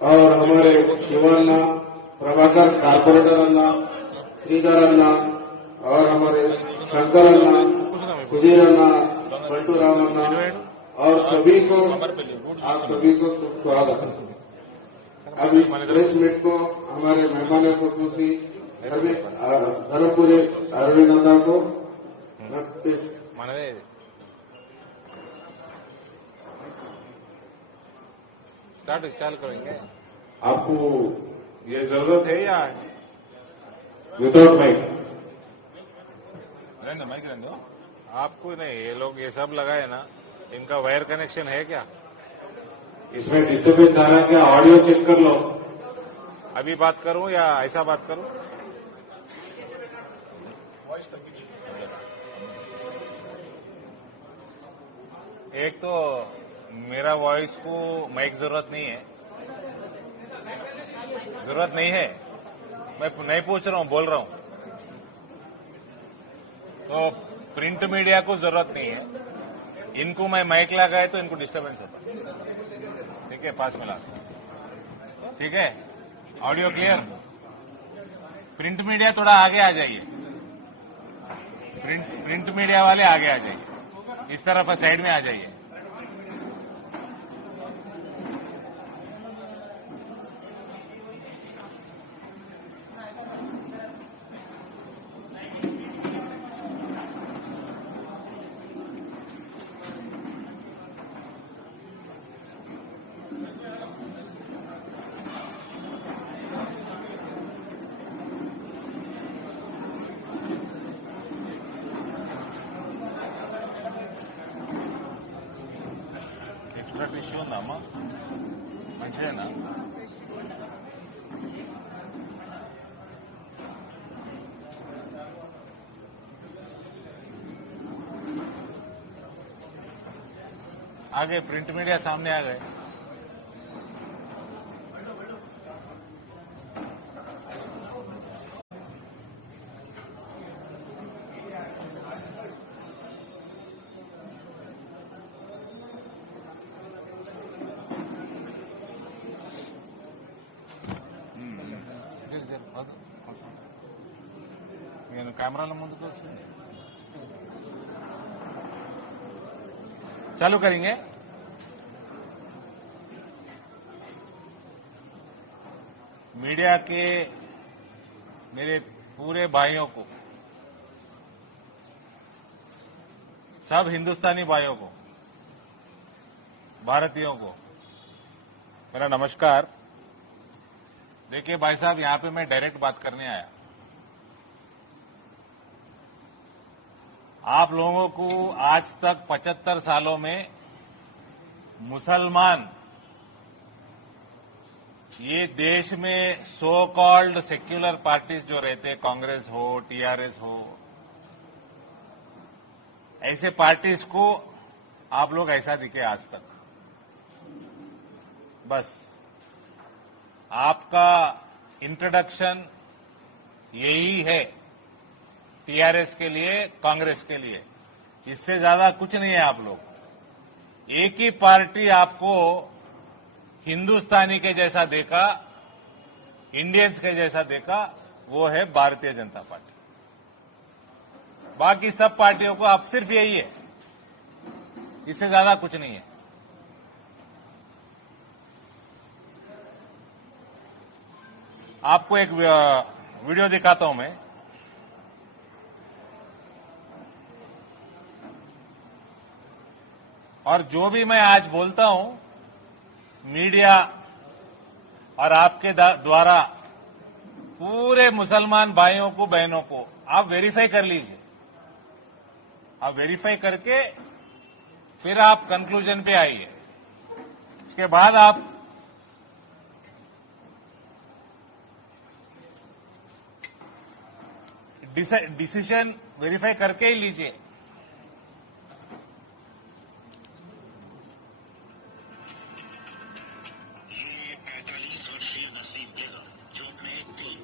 और हमारे शिवन्ना, प्रभाकर कारपोरेटर अन्ना, श्रीधर अन्ना और हमारे शंकर अन्ना, सुधीर अन्ना, बंटू राम अन्ना और सभी को, आप सभी को स्वागत है। अब इस प्रेस मीट को हमारे मेहमान खुसूसी सभी धर्मपुरी अरविंद अन्ना को चालू करेंगे। आपको ये जरूरत है या विदाउट माइक? रहने माइक रहने दो। आपको नहीं, ये लोग ये सब लगाए ना, इनका वायर कनेक्शन है क्या? इसमें डिस्टर्बेंस आ रहा है क्या? ऑडियो चेक कर लो। अभी बात करूं या ऐसा बात करूं? एक तो मेरा वॉइस को माइक जरूरत नहीं है, मैं नहीं पूछ रहा हूं, बोल रहा हूं। तो प्रिंट मीडिया को जरूरत नहीं है, इनको मैं माइक लगाए तो इनको डिस्टर्बेंस होता है। ठीक है, पास में ला। ठीक है, ऑडियो क्लियर। प्रिंट मीडिया थोड़ा आगे आ जाइए, प्रिंट मीडिया वाले आगे आ जाइए, इस तरफ साइड में आ जाइए। ఇష్యూ ఉందమ్మా, మంచిదేనా? आगे प्रिंट मीडिया सामने आ गए। నేను కెమెరాల ముందుకు వస్తుంది। चालू करेंगे। मीडिया के मेरे पूरे भाइयों को, सब हिंदुस्तानी भाइयों को, भारतीयों को मेरा नमस्कार। देखिए भाई साहब, यहां पे मैं डायरेक्ट बात करने आया। आप लोगों को आज तक 75 सालों में मुसलमान ये देश में सो कॉल्ड सेक्युलर पार्टीज जो रहते, कांग्रेस हो, टीआरएस हो, ऐसे पार्टीज को आप लोग ऐसा दिखे आज तक। बस आपका इंट्रोडक्शन यही है टीआरएस के लिए, कांग्रेस के लिए, इससे ज्यादा कुछ नहीं है। आप लोग एक ही पार्टी आपको हिंदुस्तानी के जैसा देखा, इंडियंस के जैसा देखा, वो है भारतीय जनता पार्टी। बाकी सब पार्टियों को आप सिर्फ यही है, इससे ज्यादा कुछ नहीं है। आपको एक वीडियो दिखाता हूं मैं। और जो भी मैं आज बोलता हूं, मीडिया और आपके द्वारा पूरे मुसलमान भाइयों को, बहनों को आप वेरीफाई कर लीजिए। आप वेरीफाई करके फिर आप कंक्लूजन पे आइए। इसके बाद आप डिसीजन वेरीफाई करके ही लीजिए। ये 45 वर्षीय नसीब बेगम जो अपने 3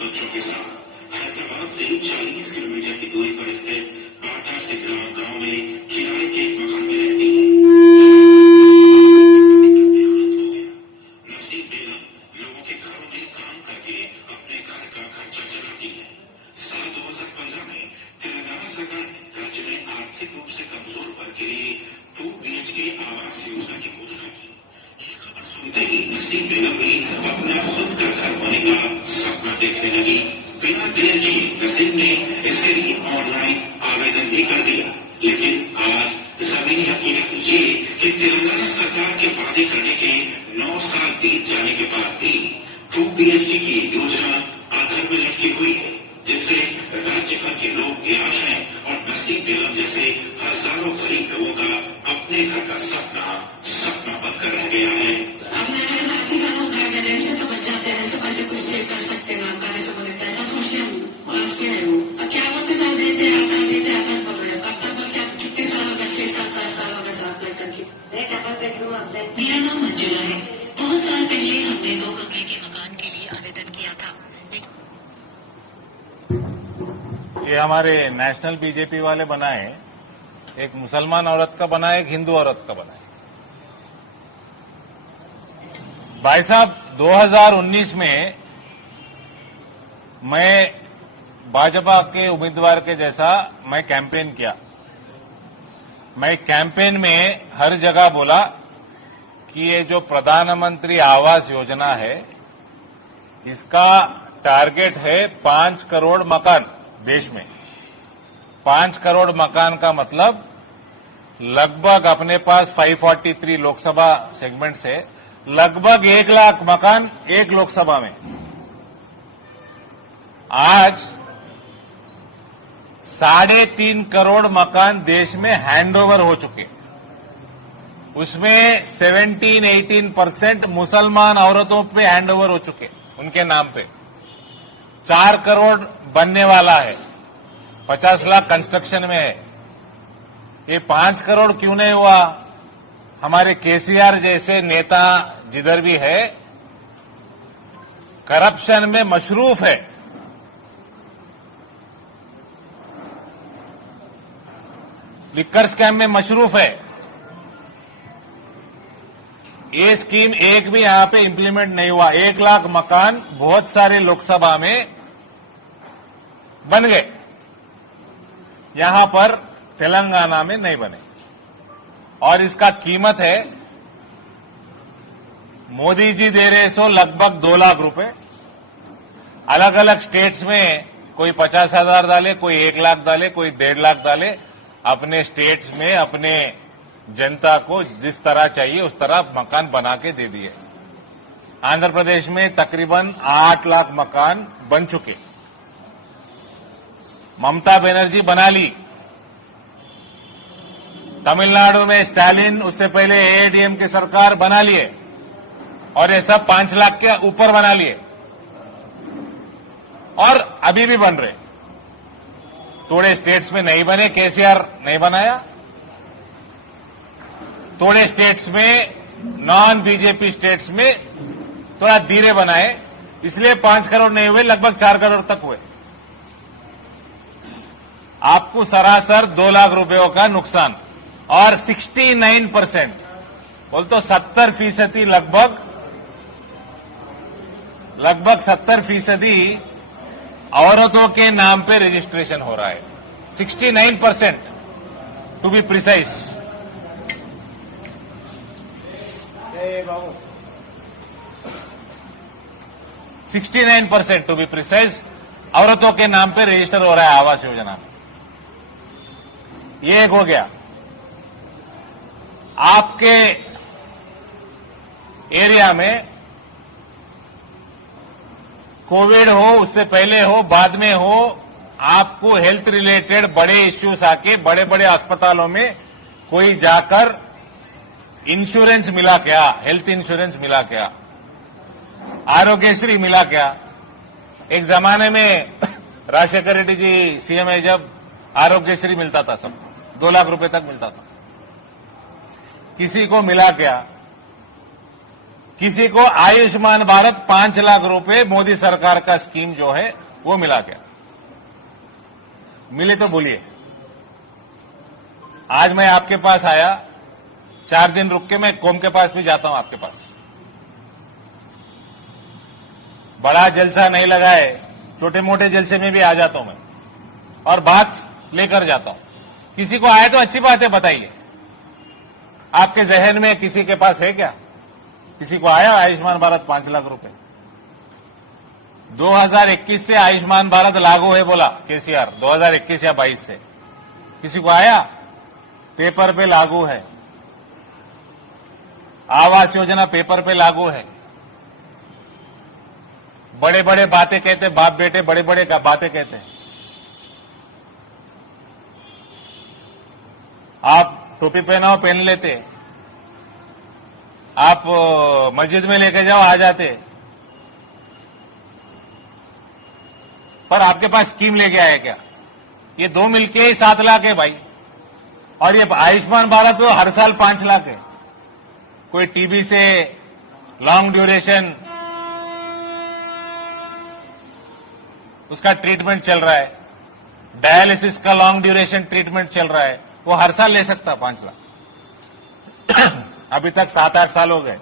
बच्चों के साथ से 40 किलोमीटर की दूरी पर स्थित काटा सिगरा गांव में किराए के एक मकान में रहती है। नसीब बेगम लोगों के घरों में काम करके अपने घर का खर्चा चलाती है। साल 2015 में तेलंगाना सरकार ने राज्य में आर्थिक रूप से कमजोर वर्ग के लिए 2 BHK आवास योजना की घोषणा की। ये खबर सुनते ही नसीब बेगम भी अपना खुद का घर होने का सपना देखने लगी। बिना देर किए नसीब ने इसके लिए ऑनलाइन आवेदन भी कर दिया। लेकिन आज जमीनी हकीकत ये कि तेलंगाना सरकार के वादे करने के 9 साल बीत जाने के बाद भी 2 BHK की योजना आधार में लटकी हुई है, जिससे राज्य भर के लोग निराश हैं और नसीब बेगम जैसे हजारों गरीब लोगों का अपने घर का सपना बनकर रह गया है। अब मैं अगर भारतीय कानून घर में रेंट से तो बच जाते हैं, ऐसे पैसे कुछ सेव कर सकते हैं, नाम कार्य से बोलते ऐसा सोचते हैं और आज के नहीं वो अब क्या वक्त साल देते आकार बोल रहे हैं। अब तक क्या कितने साल हो गए, 6 साल 7 साल हो गए साथ लेकर के। मेरा नाम मंजुला है। बहुत साल पहले हमने 2 कमरे के मकान के लिए आवेदन किया था। ये हमारे नेशनल बीजेपी वाले बनाए, एक मुसलमान औरत का बना है, एक हिंदू औरत का बना है। भाई साहब 2019 में मैं भाजपा के उम्मीदवार के जैसा मैं कैंपेन किया। मैं कैंपेन में हर जगह बोला कि ये जो प्रधानमंत्री आवास योजना है इसका टारगेट है 5 करोड़ मकान देश में। 5 करोड़ मकान का मतलब लगभग अपने पास 543 लोकसभा सेगमेंट से लगभग 1 लाख मकान एक लोकसभा में। आज 3.5 करोड़ मकान देश में हैंडओवर हो चुके। उसमें 17-18% मुसलमान औरतों पे हैंडओवर हो चुके, उनके नाम पे। 4 करोड़ बनने वाला है, 50 लाख कंस्ट्रक्शन में है। ये 5 करोड़ क्यों नहीं हुआ? हमारे केसीआर जैसे नेता जिधर भी है करप्शन में मशरूफ है। लिक्कर स्कैम में मशरूफ है। ये स्कीम एक भी यहां पे इंप्लीमेंट नहीं हुआ। 1 लाख मकान बहुत सारे लोकसभा में बन गए, यहां पर तेलंगाना में नहीं बने। और इसका कीमत है, मोदी जी दे रहे सो लगभग 2 लाख रुपए। अलग अलग स्टेट्स में कोई 50,000 डाले, कोई 1 लाख डाले, कोई 1.5 लाख डाले। अपने स्टेट्स में अपने जनता को जिस तरह चाहिए उस तरह मकान बना के दे दिए। आंध्र प्रदेश में तकरीबन 8 लाख मकान बन चुके। ममता बनर्जी बना ली। तमिलनाडु में स्टालिन, उससे पहले एआईएडीएम की सरकार बना लिए और ये सब 5 लाख के ऊपर बना लिए और अभी भी बन रहे। थोड़े स्टेट्स में नहीं बने, केसीआर नहीं बनाया। थोड़े स्टेट्स में, नॉन बीजेपी स्टेट्स में थोड़ा धीरे बनाए, इसलिए 5 करोड़ नहीं हुए, लगभग 4 करोड़ तक हुए। आपको सरासर 2 लाख रुपयों का नुकसान और 69% बोल तो 70% लगभग 70% औरतों के नाम पे रजिस्ट्रेशन हो रहा है। 69% to be precise. 69% to be precise औरतों के नाम पे रजिस्टर हो रहा है आवास योजना में। ये एक हो गया। आपके एरिया में कोविड हो, उससे पहले हो, बाद में हो, आपको हेल्थ रिलेटेड बड़े इश्यूज आके बड़े बड़े अस्पतालों में कोई जाकर इंश्योरेंस मिला क्या, हेल्थ इंश्योरेंस मिला क्या, आरोग्यश्री मिला क्या? एक जमाने में राजशेखर रेड्डी जी सीएम है जब आरोग्यश्री मिलता था, सब 2 लाख रुपए तक मिलता था। किसी को मिला क्या? किसी को आयुष्मान भारत 5 लाख रुपए मोदी सरकार का स्कीम जो है वो मिला क्या? मिले तो बोलिए। आज मैं आपके पास आया, 4 दिन रुक के मैं कौम के पास भी जाता हूं आपके पास। बड़ा जलसा नहीं लगाए, छोटे मोटे जलसे में भी आ जाता हूं मैं और बात लेकर जाता हूं। किसी को आए तो अच्छी बात है, बताइए। आपके जहन में किसी के पास है क्या? किसी को आया आयुष्मान भारत 5 लाख रुपए? 2021 से आयुष्मान भारत लागू है बोला केसीआर, 2021 या 22 से। किसी को आया? पेपर पे लागू है। आवास योजना पेपर पे लागू है। बड़े बड़े बातें कहते, बाप बेटे बड़े बड़े बातें कहते हैं। आप टोपी पहनाओ, पहन लेते। आप मस्जिद में लेके जाओ, आ जाते। पर आपके पास स्कीम लेके आए क्या? ये 2 मिलके ही 7 लाख है भाई। और ये आयुष्मान भारत तो हर साल 5 लाख है। कोई टीबी से लॉन्ग ड्यूरेशन उसका ट्रीटमेंट चल रहा है, डायलिसिस का लॉन्ग ड्यूरेशन ट्रीटमेंट चल रहा है, वो हर साल ले सकता 5 लाख। अभी तक 7-8 साल हो गए।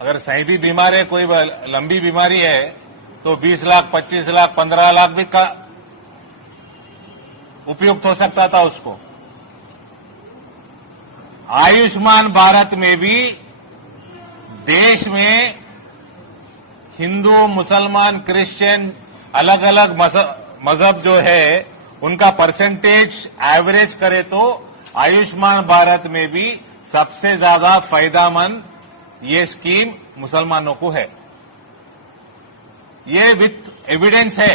अगर सही भी बीमार है, कोई लंबी बीमारी है, तो 20 लाख, 25 लाख, 15 लाख भी का उपयुक्त हो सकता था उसको। आयुष्मान भारत में भी देश में हिंदू, मुसलमान, क्रिश्चियन, अलग अलग मजहब जो है उनका परसेंटेज एवरेज करे तो आयुष्मान भारत में भी सबसे ज्यादा फायदेमंद ये स्कीम मुसलमानों को है। ये विथ एविडेंस है।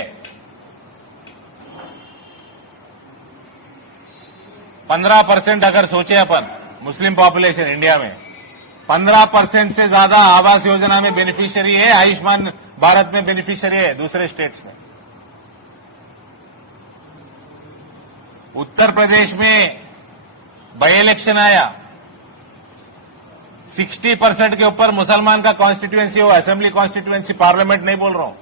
15% अगर सोचे अपन मुस्लिम पॉपुलेशन इंडिया में, 15% से ज्यादा आवास योजना में बेनिफिशियरी है, आयुष्मान भारत में बेनिफिशियरी है दूसरे स्टेट्स में। उत्तर प्रदेश में बाई इलेक्शन आया, 60% के ऊपर मुसलमान का कॉन्स्टिट्यूएंसी हो, असेंबली कॉन्स्टिट्यूएंसी, पार्लियामेंट नहीं बोल रहा हूं,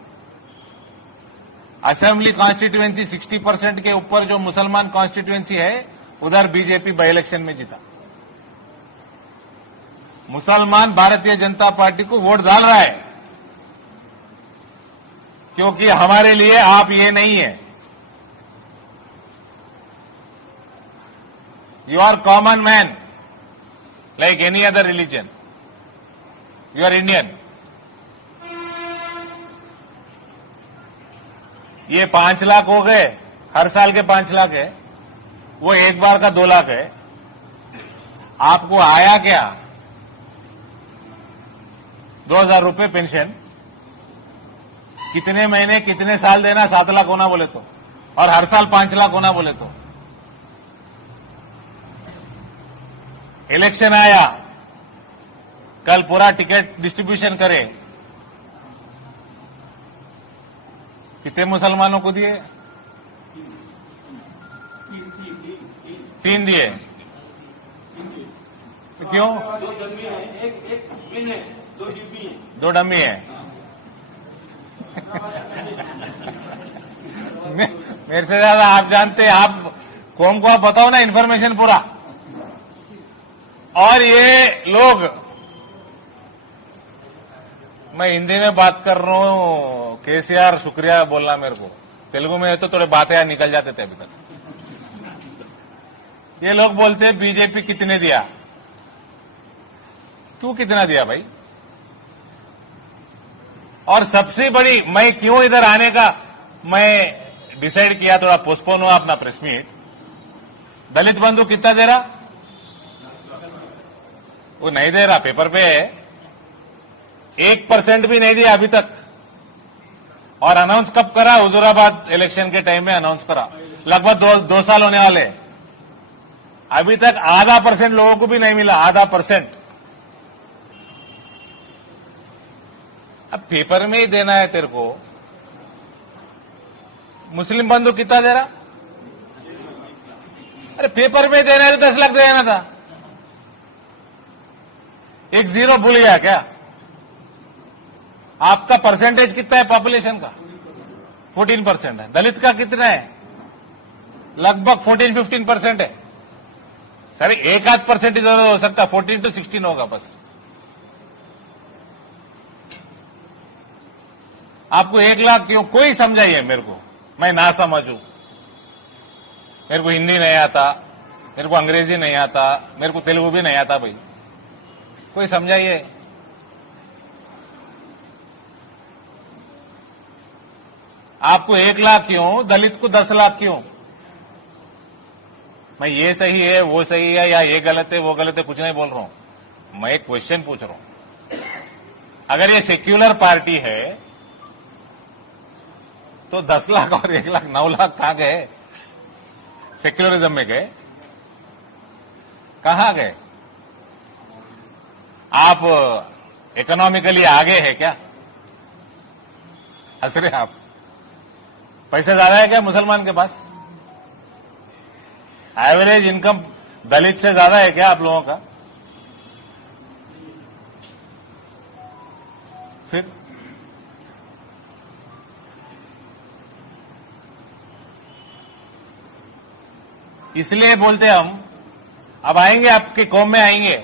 असेंबली कॉन्स्टिट्यूएंसी 60% के ऊपर जो मुसलमान कॉन्स्टिट्यूएंसी है, उधर बीजेपी बाई इलेक्शन में जीता। मुसलमान भारतीय जनता पार्टी को वोट डाल रहा है, क्योंकि हमारे लिए आप ये नहीं है। You are common man, like any other religion. You are Indian. ये 5 लाख हो गए, हर साल के 5 लाख है, वो एक बार का 2 लाख है। आपको आया क्या? 2000 रुपए पेंशन, कितने महीने कितने साल देना? 7 लाख होना बोले तो, और हर साल 5 लाख होना बोले तो। इलेक्शन आया, कल पूरा टिकट डिस्ट्रीब्यूशन करे, कितने मुसलमानों को दिए? 3 दिए। क्यों? 2 डम्मी है। मेरे से ज्यादा आप जानते हैं, आप कौन को आप बताओ ना इन्फॉर्मेशन पूरा। और ये लोग, मैं हिंदी में बात कर रहा हूं, केसीआर शुक्रिया बोलना मेरे को, तेलुगु में तो थोड़े बातें निकल जाते थे अभी तक। ये लोग बोलते हैं बीजेपी कितने दिया? तू कितना दिया भाई? और सबसे बड़ी, मैं क्यों इधर आने का मैं डिसाइड किया, थोड़ा पोस्टपोन हुआ अपना प्रेस मीट। दलित बंधु कितना दे रहा? वो नहीं दे रहा, पेपर पे है। 1% भी नहीं दिया अभी तक। और अनाउंस कब करा? हुजूराबाद इलेक्शन के टाइम में अनाउंस करा। लगभग 2 साल होने वाले। अभी तक आधा % लोगों को भी नहीं मिला, आधा %। अब पेपर में ही देना है तेरे को। मुस्लिम बंधु कितना दे रहा? अरे पेपर में देना है तो 10 लाख देना था। एक 0 भूल गया क्या? आपका परसेंटेज कितना है पॉपुलेशन का? 14% है। दलित का कितना है? लगभग 14-15% है। सर 1-8% इधर हो सकता, 14 to 16 होगा बस। आपको 1 लाख क्यों? कोई समझाइए मेरे को, मैं ना समझू। मेरे को हिंदी नहीं आता, मेरे को अंग्रेजी नहीं आता, मेरे को तेलुगु भी नहीं आता भाई, कोई समझाइए। आपको 1 लाख क्यों? दलित को 10 लाख क्यों? मैं ये सही है वो सही है या ये गलत है वो गलत है कुछ नहीं बोल रहा हूं, मैं एक क्वेश्चन पूछ रहा हूं। अगर ये सेक्युलर पार्टी है तो 10 लाख और 1 लाख 9 लाख कहां गए? सेक्युलरिज्म में गए? कहां गए? आप इकोनॉमिकली आगे है क्या? हंस रहे आप? पैसे ज्यादा है क्या मुसलमान के पास? एवरेज इनकम दलित से ज्यादा है क्या आप लोगों का? फिर इसलिए बोलते हम अब आएंगे, आपके कौम में आएंगे।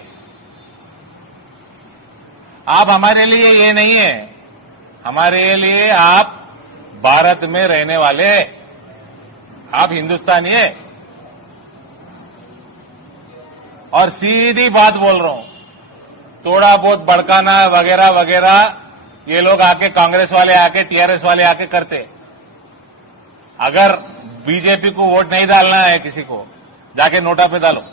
आप हमारे लिए ये नहीं है, हमारे लिए आप भारत में रहने वाले, आप हिंदुस्तानी है। और सीधी बात बोल रहा हूं, थोड़ा बहुत भड़काना वगैरह वगैरह ये लोग आके, कांग्रेस वाले आके, टीआरएस वाले आके करते। अगर बीजेपी को वोट नहीं डालना है किसी को, जाके नोटा पे डालो।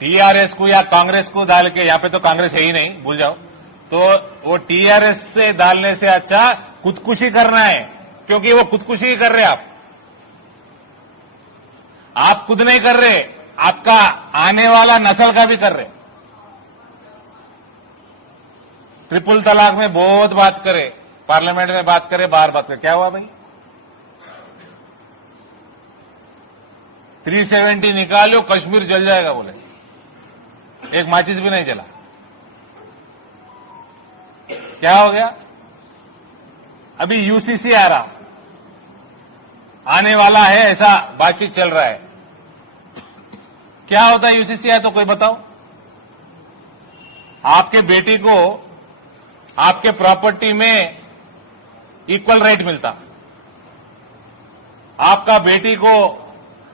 टीआरएस को या कांग्रेस को डाल के, यहां पे तो कांग्रेस है ही नहीं, भूल जाओ, तो वो टीआरएस से डालने से अच्छा खुदकुशी करना है, क्योंकि वो खुदकुशी ही कर रहे आप खुद नहीं कर रहे, आपका आने वाला नस्ल का भी कर रहे। ट्रिपल तलाक में बहुत बात करे, पार्लियामेंट में बात करे, बाहर बात करे, क्या हुआ भाई? 370 निकालो, कश्मीर जल जाएगा बोले, एक माचिस भी नहीं जला। क्या हो गया? अभी यूसीसी आ रहा, आने वाला है, ऐसा बातचीत चल रहा है। क्या होता है यूसीसी है तो कोई बताओ? आपके बेटी को आपके प्रॉपर्टी में इक्वल राइट मिलता, आपका बेटी को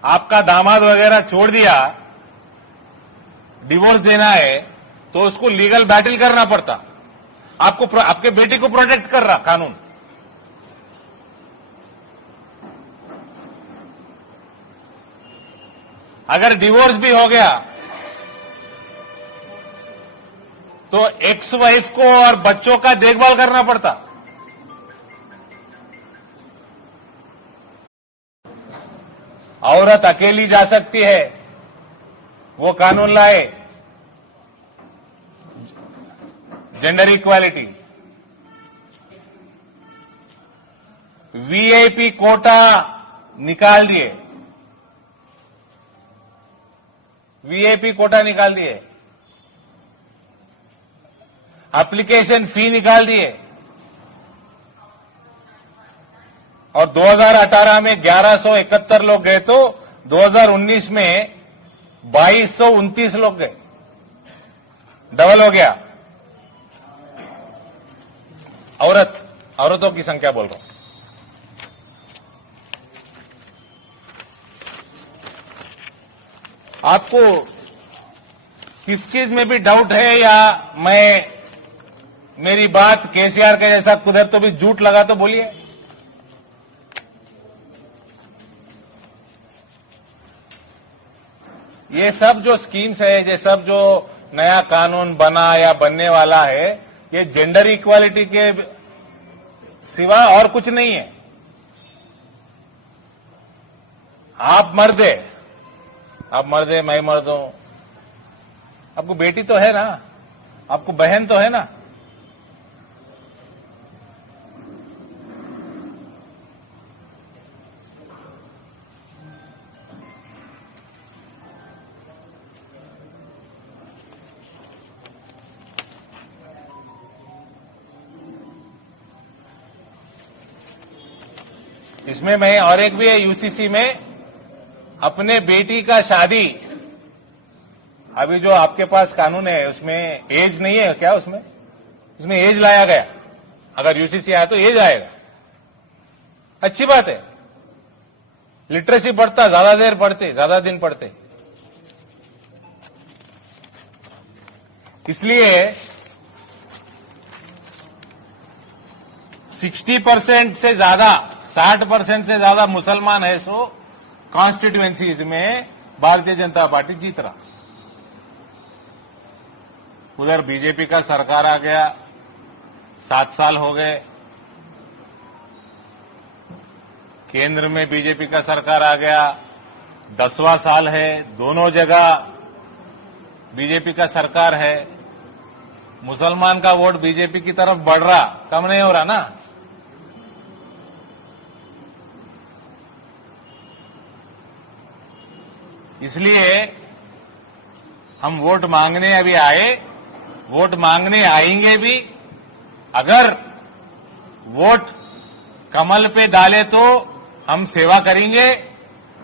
आपका दामाद वगैरह छोड़ दिया, डिवोर्स देना है तो उसको लीगल बैटल करना पड़ता। आपको आपके बेटी को प्रोटेक्ट कर रहा कानून। अगर डिवोर्स भी हो गया तो एक्स वाइफ को और बच्चों का देखभाल करना पड़ता। औरत अकेली जा सकती है, वो कानून लाए, जेंडर इक्वालिटी। वीआईपी कोटा निकाल दिए, वीआईपी कोटा निकाल दिए, एप्लीकेशन फी निकाल दिए, और 2018 में 1171 लोग गए तो 2019 में 2229 लोग गए, डबल हो गया। औरतों की संख्या बोल रहा हूं। आपको किस चीज में भी डाउट है या मेरी बात केसीआर का जैसा कुदर तो भी झूठ लगा तो बोलिए। ये सब जो स्कीम्स है, ये सब जो नया कानून बना या बनने वाला है, ये जेंडर इक्वालिटी के सिवा और कुछ नहीं है। आप मर्द है, मैं मर्द हूं, आपको बेटी तो है ना, आपको बहन तो है ना। इसमें मैं और एक भी है यूसीसी में अपने बेटी का शादी, अभी जो आपके पास कानून है उसमें एज नहीं है क्या, उसमें एज लाया गया। अगर यूसीसी आया तो एज आएगा, अच्छी बात है। लिटरेसी बढ़ता, ज्यादा देर पढ़ते, ज्यादा दिन पढ़ते। इसलिए 60% से ज्यादा, 60% से ज्यादा मुसलमान है, सो कॉन्स्टिट्यूएंसीज में भारतीय जनता पार्टी जीत रहा। उधर बीजेपी का सरकार आ गया, 7 साल हो गए। केंद्र में बीजेपी का सरकार आ गया, 10वां साल है। दोनों जगह बीजेपी का सरकार है। मुसलमान का वोट बीजेपी की तरफ बढ़ रहा, कम नहीं हो रहा ना। इसलिए हम वोट मांगने अभी आए, वोट मांगने आएंगे भी। अगर वोट कमल पे डाले तो हम सेवा करेंगे,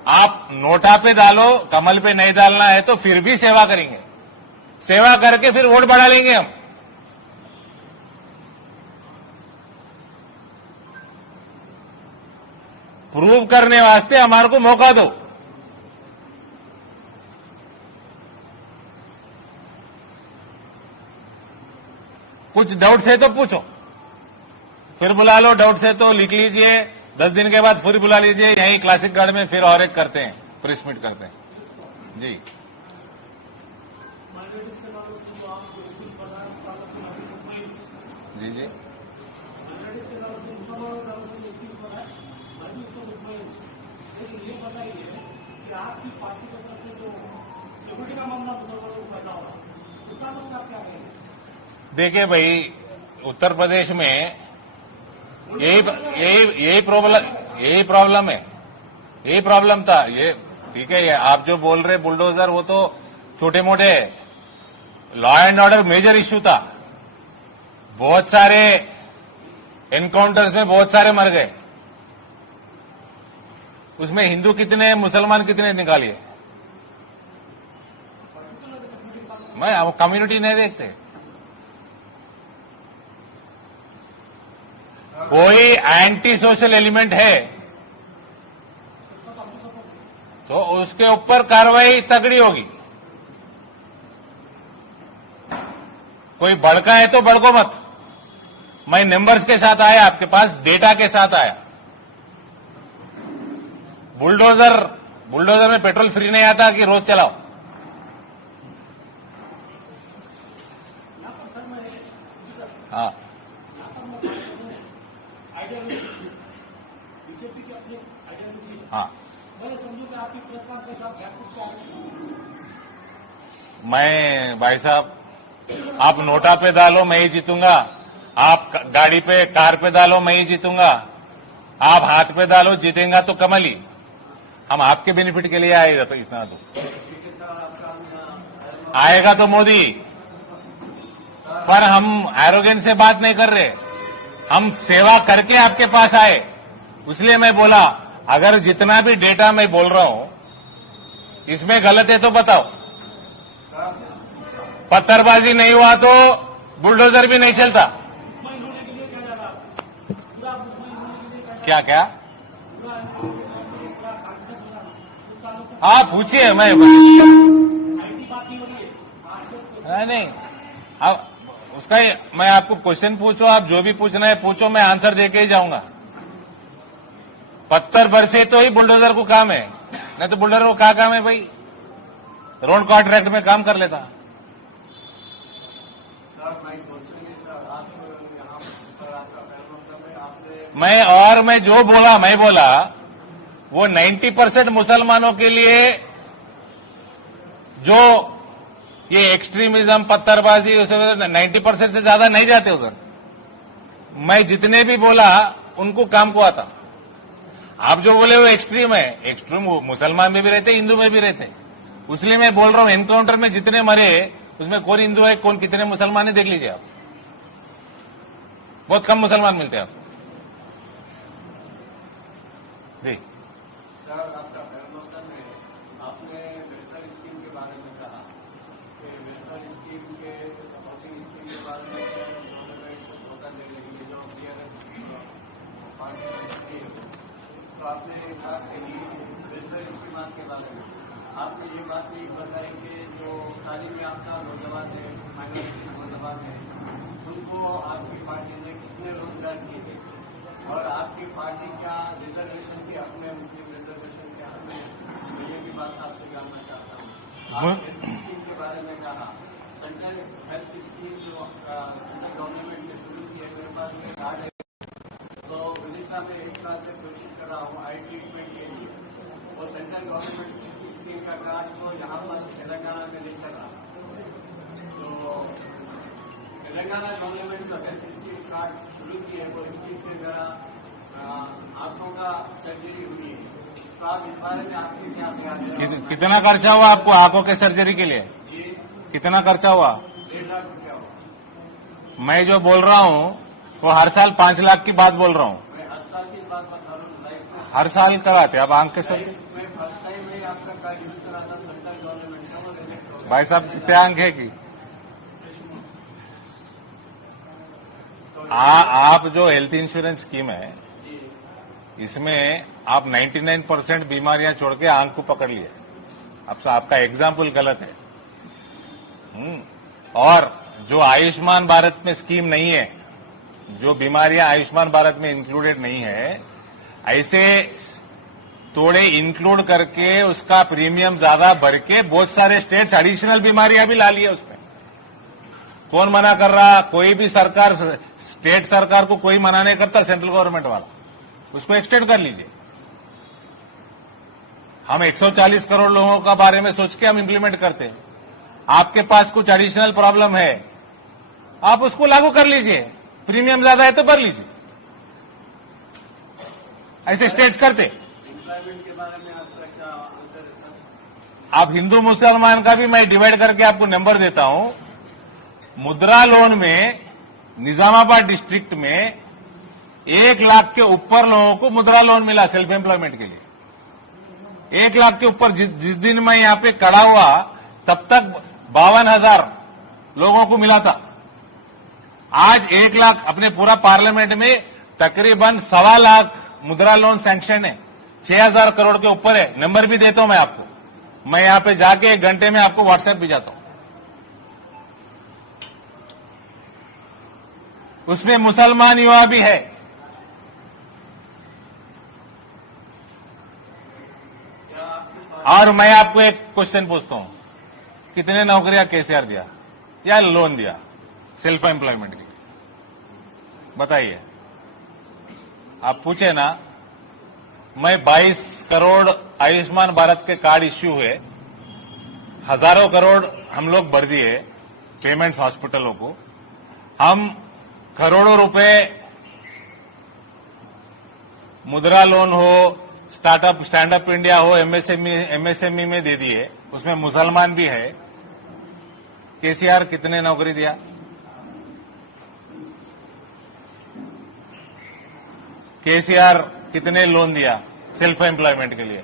आप नोटा पे डालो, कमल पे नहीं डालना है तो फिर भी सेवा करेंगे। सेवा करके फिर वोट बढ़ा लेंगे हम। प्रूव करने वास्ते हमारे को मौका दो। कुछ डाउट है तो पूछो, फिर बुला लो। डाउट है तो लिख लीजिए, 10 दिन के बाद फिर बुला लीजिए। यहीं क्लासिक गार्ड में फिर और एक करते हैं, प्रेस मीट करते हैं। जी जी जी देखिए भाई, उत्तर प्रदेश में यही प्रॉब्लम है, यही प्रॉब्लम था। ये ठीक है, ये आप जो बोल रहे बुलडोजर, वो तो छोटे मोटे law and order major issue था। बहुत सारे एनकाउंटर्स में बहुत सारे मर गए। उसमें हिंदू कितने, मुसलमान कितने निकालिए। मैं कम्युनिटी नहीं देखते। कोई एंटी सोशल एलिमेंट है तो उसके ऊपर कार्रवाई तगड़ी होगी। कोई भड़का है तो भड़को मत। मैं नंबर्स के साथ आया, आपके पास डेटा के साथ आया। बुलडोजर में पेट्रोल फ्री नहीं आता कि रोज चलाओ। हाँ, हाँ, मैं भाई साहब, आप नोटा पे डालो मैं ही जीतूंगा, आप गाड़ी पे कार पे डालो मैं ही जीतूंगा, आप हाथ पे डालो जीतेगा तो कमल ही। हम आपके बेनिफिट के लिए आएगा तो इतना दो, आएगा तो मोदी। पर हम एरोगेंस से बात नहीं कर रहे, हम सेवा करके आपके पास आए। इसलिए मैं बोला, अगर जितना भी डेटा मैं बोल रहा हूं इसमें गलत है तो बताओ। पत्थरबाजी नहीं हुआ तो बुलडोजर भी नहीं चलता। क्या क्या? हाँ पूछिए, मैं नहीं, अब उसका मैं आपको क्वेश्चन पूछो, आप जो भी पूछना है पूछो, मैं आंसर देके ही जाऊंगा। पत्थर बरसे तो ही बुलडोजर को काम है, नहीं तो बुलडोजर को क्या काम है भाई? रोड कॉन्ट्रैक्ट में काम कर लेता। मैं जो बोला, मैं बोला वो 90% मुसलमानों के लिए जो ये एक्सट्रीमिज्म, पत्थरबाजी, उसमें 90% से ज्यादा नहीं जाते उधर। मैं जितने भी बोला उनको काम को आता। आप जो बोले वो एक्सट्रीम है, एक्सट्रीम मुसलमान में भी रहते, हिंदू में भी रहते। इसलिए मैं बोल रहा हूं, एनकाउंटर में जितने मरे उसमें कौन हिंदू है, कौन कितने मुसलमान है, देख लीजिए आप। बहुत कम मुसलमान मिलते हैं आप। जी सर, आपका परिवर्तन है। आपने वेस्टर्न स्कीम के बारे में कहा कि वेस्टर्न स्कीम के हाउसिंग स्कीम के बारे में गवर्नमेंट धोखा दे रही है, जो टीआरएस पार्टी की है। तो आपने ये बात कही वेस्टर्न स्कीम के बारे में। आपने ये बात भी बताई कि जो तालीम याफ्ता नौजवान है, माइनॉरिटी नौजवान है, उनको आपकी पार्टी ने कितने रोजगार दिए हैं और आपकी पार्टी का रिजर्वेशन के हक में, मुस्लिम रिजर्वेशन के हक में, मैं ये भी बात आपसे जानना चाहता हूँ। आप हेल्थ स्कीम के बारे में कहा, सेंट्रल हेल्थ स्कीम जो सेंट्रल गवर्नमेंट ने शुरू की है, मेरे पास में कार्ड है, तो उड़ीसा में एक साल से कोशिश कर रहा हूँ आई ट्रीटमेंट के लिए। और सेंट्रल गवर्नमेंट स्कीम का कार्ड तो यहाँ पर तेलंगाना में नहीं चल रहा। तो तेलंगाना गवर्नमेंट का हेल्थ स्कीम कार्ड शुरू की है, वो स्कीम के द्वारा आंखों का सर्जरी हुई है। तो आप इस बारे में आपके क्या ख्याल है? कितना खर्चा हुआ आपको आंखों के सर्जरी के लिए? जी, कितना खर्चा हुआ? 1.5 लाख रुपया हुआ। मैं जो बोल रहा हूँ वो हर साल 5 लाख की बात बोल रहा हूँ। मैं हर साल की बात बता रहा हूँ। लाइफ में हर साल कराते अब आंख के सर्जरी? मैं फर्स्ट टाइम में आपका कार्ड यूज करा था सेंट्रल गवर्नमेंट का, वो रिजेक्ट हो गया। भाई साहब कितने आंख है की? आप जो हेल्थ इंश्योरेंस स्कीम है इसमें आप 99% बीमारियां छोड़ के आंख को पकड़ लिया। अब आपका एग्जाम्पल गलत है। और जो आयुष्मान भारत में स्कीम नहीं है, जो बीमारियां आयुष्मान भारत में इंक्लूडेड नहीं है, ऐसे थोड़े इंक्लूड करके उसका प्रीमियम ज्यादा बढ़ के बहुत सारे स्टेट्स एडिशनल बीमारियां भी ला लिए उसमें। कौन मना कर रहा? कोई भी सरकार, स्टेट सरकार को कोई मना नहीं करता, सेंट्रल गवर्नमेंट वाला। उसको एक्सटेंड कर लीजिए। हम 140 करोड़ लोगों का बारे में सोच के हम इंप्लीमेंट करते हैं। आपके पास कुछ एडिशनल प्रॉब्लम है, आप उसको लागू कर लीजिए। प्रीमियम ज्यादा है तो भर लीजिए। ऐसे स्टेट्स करते। एम्प्लॉयमेंट के बारे में आपका क्या आंसर है सर? आप हिंदू मुसलमान का भी मैं डिवाइड करके आपको नंबर देता हूं। मुद्रा लोन में निजामाबाद डिस्ट्रिक्ट में 1 लाख के ऊपर लोगों को मुद्रा लोन मिला सेल्फ एम्प्लॉयमेंट के लिए। 1 लाख के ऊपर। जिस दिन मैं यहां पे खड़ा हुआ तब तक 52,000 लोगों को मिला था। आज 1 लाख, अपने पूरा पार्लियामेंट में तकरीबन 1.25 लाख मुद्रा लोन सैंक्शन है। 6,000 करोड़ के ऊपर है। नंबर भी देता हूं मैं आपको। मैं यहां पे जाके 1 घंटे में आपको व्हाट्सएप भी जाता हूं। उसमें मुसलमान युवा भी है। और मैं आपको एक क्वेश्चन पूछता हूं, कितने नौकरियां केसीआर दिया या लोन दिया सेल्फ एम्प्लॉयमेंट की? बताइए। आप पूछे ना। मैं 22 करोड़ आयुष्मान भारत के कार्ड इश्यू हुए, हजारों करोड़ हम लोग भर दिए पेमेंट्स हॉस्पिटलों को। हम करोड़ों रुपए मुद्रा लोन हो, स्टार्टअप स्टैंड अप इंडिया हो, एमएसएमई में दे दिए। उसमें मुसलमान भी है। केसीआर कितने नौकरी दिया? केसीआर कितने लोन दिया सेल्फ एम्प्लॉयमेंट के लिए?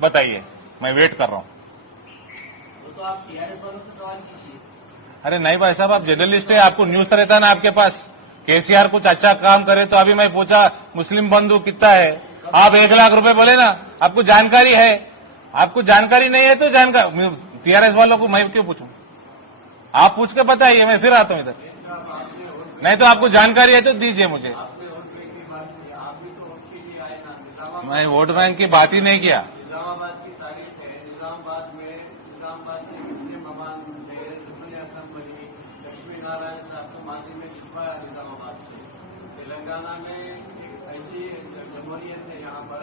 बताइए, मैं वेट कर रहा हूं। तो आप टीआरएस वालों से सवाल कीजिए। अरे नहीं भाई साहब, आप जर्नलिस्ट है, आपको न्यूज तो रहता ना आपके पास। केसीआर कुछ अच्छा काम करे तो अभी मैं पूछा मुस्लिम बंधु कितना है, आप 1 लाख रुपए बोले ना। आपको जानकारी है, आपको जानकारी नहीं है तो जानकारी टीआरएस वालों को मैं क्यों पूछूं? आप पूछ के बताइए, मैं फिर आता हूं इधर। नहीं तो आपको जानकारी है तो दीजिए मुझे। मैं वोट बैंक की बात ही नहीं किया। निजामाबाद की तारीख है। निजामाबाद के मुस्लिम भगवान रुकने असम्बली लक्ष्मी नारायण शास्त्री माजी में छिपा निजामाबाद से। तेलंगाना में एक ऐसी जमहूरियत है, यहाँ पर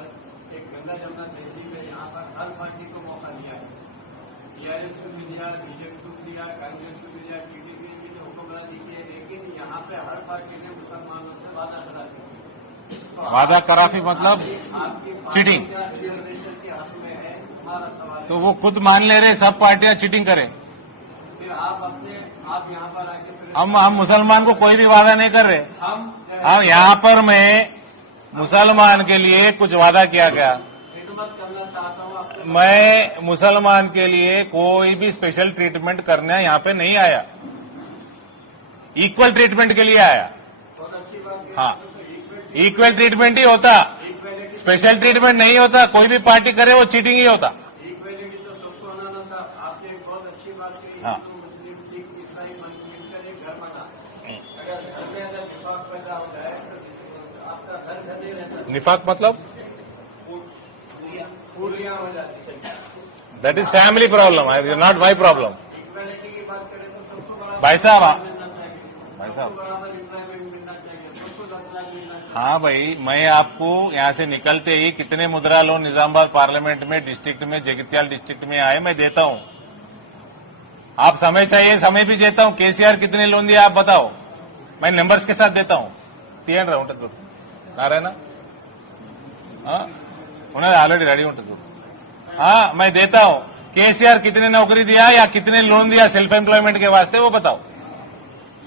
एक गंगा जमुना तहजीब है। यहाँ पर हर पार्टी को मौका दिया है। टीआरएस को भी दिया, बीजेपी को भी दिया, कांग्रेस को भी दिया, टीडीपी की भी हुक्मरानी की है। लेकिन यहाँ पे हर पार्टी ने मुसलमानों से वादा करा दिया। वादा कराफी मतलब चीटिंग। रिजर्वेशन के हक में है, हमारा सवाल। तो वो खुद मान ले रहे सब पार्टियां चीटिंग करें। फिर आप यहाँ पर आके फिर हम मुसलमान को कोई भी वादा नहीं कर रहे। हम यहाँ पर मैं मुसलमान के लिए कुछ वादा किया गया? खिदमत करना चाहता हूँ आपके। मैं मुसलमान के लिए कोई भी स्पेशल ट्रीटमेंट करने यहाँ पे नहीं आया, इक्वल ट्रीटमेंट के लिए आया। बहुत अच्छी बात है। हाँ, इक्वल ट्रीटमेंट ही होता, स्पेशल ट्रीटमेंट नहीं होता। कोई भी पार्टी करे वो चीटिंग ही होता। इक्वेलिटी तो सबको आना साहब, आपने एक बहुत अच्छी बात कही। हाँ। हिंदू मुस्लिम सिख ईसाई मिलकर एक घर बना। अगर घर में अगर निफाक पैदा हो जाए तो आपका घर घर ही रहता है। निफाक मतलब पूरियां हो जाती है। That is family problem, not my problem. Equality की बात करें तो सबको बराबर भाई साहब, मिलना चाहिए। भाई साहब, सबको बराबर एम्प्लॉयमेंट मिलना चाहिए। सबको 10 लाख मिलना चाहिए। हाँ भाई, मैं आपको यहाँ से निकलते ही कितने मुद्रा लोन निजामाबाद पार्लियामेंट में, डिस्ट्रिक्ट में, जगित्याल डिस्ट्रिक्ट में आए, मैं देता हूँ। आप समय चाहिए, समय भी देता हूँ। केसीआर कितने लोन दिया आप बताओ, मैं नंबर्स के साथ देता हूँ। తీయండి రా ఉంటుంది నారాయణ ఉన్నది ऑलरेडी रेडी ఉంటుంది। हाँ, मैं देता हूँ। केसीआर कितने नौकरी दिया या कितने लोन दिया सेल्फ एम्प्लॉयमेंट के वास्ते, वो बताओ।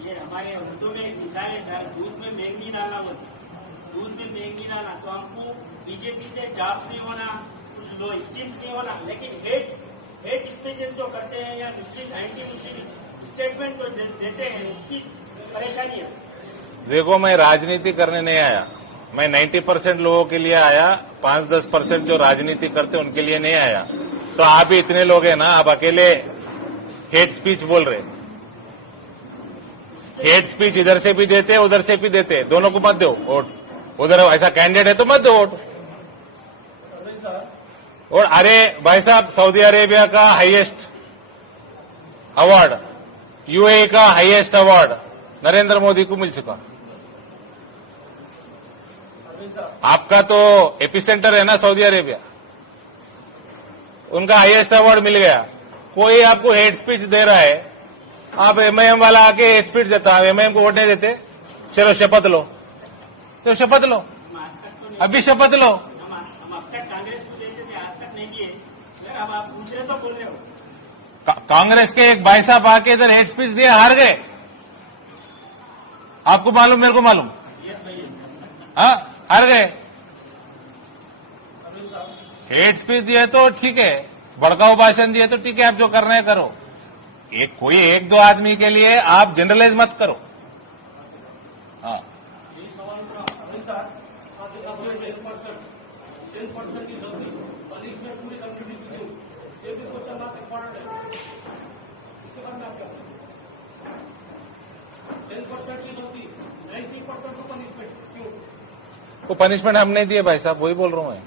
ये हमारे उर्दू में एक मिसाल है सर, दूध में महंगी डाला बोलते, दूध में महंगी डाला। तो हमको बीजेपी से जॉब्स नहीं होना, कुछ लो स्कीम्स नहीं होना, लेकिन हेट स्पीचेस जो करते हैं या मुस्लिम एंटी मुस्लिम स्टेटमेंट जो देते हैं, उसकी परेशानी है। देखो, मैं राजनीति करने नहीं आया, मैं 90% लोगों के लिए आया, 5-10% जो राजनीति करते उनके लिए नहीं आया। तो आप ही इतने लोग हैं ना, आप अकेले हेट स्पीच बोल रहे। हेट स्पीच इधर से भी देते, उधर से भी देते, दोनों को मत दो वोट। उधर ऐसा कैंडिडेट है तो मत दो वोट। और अरे भाई साहब, सऊदी अरेबिया का हाईएस्ट अवार्ड, यूएई का हाईएस्ट अवार्ड नरेंद्र मोदी को मिल चुका। आपका तो एपिसेंटर है ना सऊदी अरेबिया, उनका हाईएस्ट अवार्ड मिल गया। कोई आपको हेट स्पीच दे रहा है, आप एमआईएम वाला आके हेट स्पीच देता, आप एमआईएम को वोट नहीं देते, चलो शपथ लो, तो शपथ लो, अभी शपथ लो। हम अब तक कांग्रेस को देते थे, आज तक नहीं दिए। अब आप पूछ रहे तो बोल रहे हो। कांग्रेस के एक भाई साहब आके इधर हेट स्पीच दिए, हार गए। आपको मालूम, मेरे को मालूम, हाँ, हार गए। हेट स्पीच दिए तो ठीक है, भड़काऊ भाषण दिए तो ठीक है, आप जो करना है करो। कोई एक दो आदमी के लिए आप जनरलाइज मत करो। हाँ, वो पनिशमेंट हम नहीं दिए भाई साहब, वही बोल रहा हूं मैं,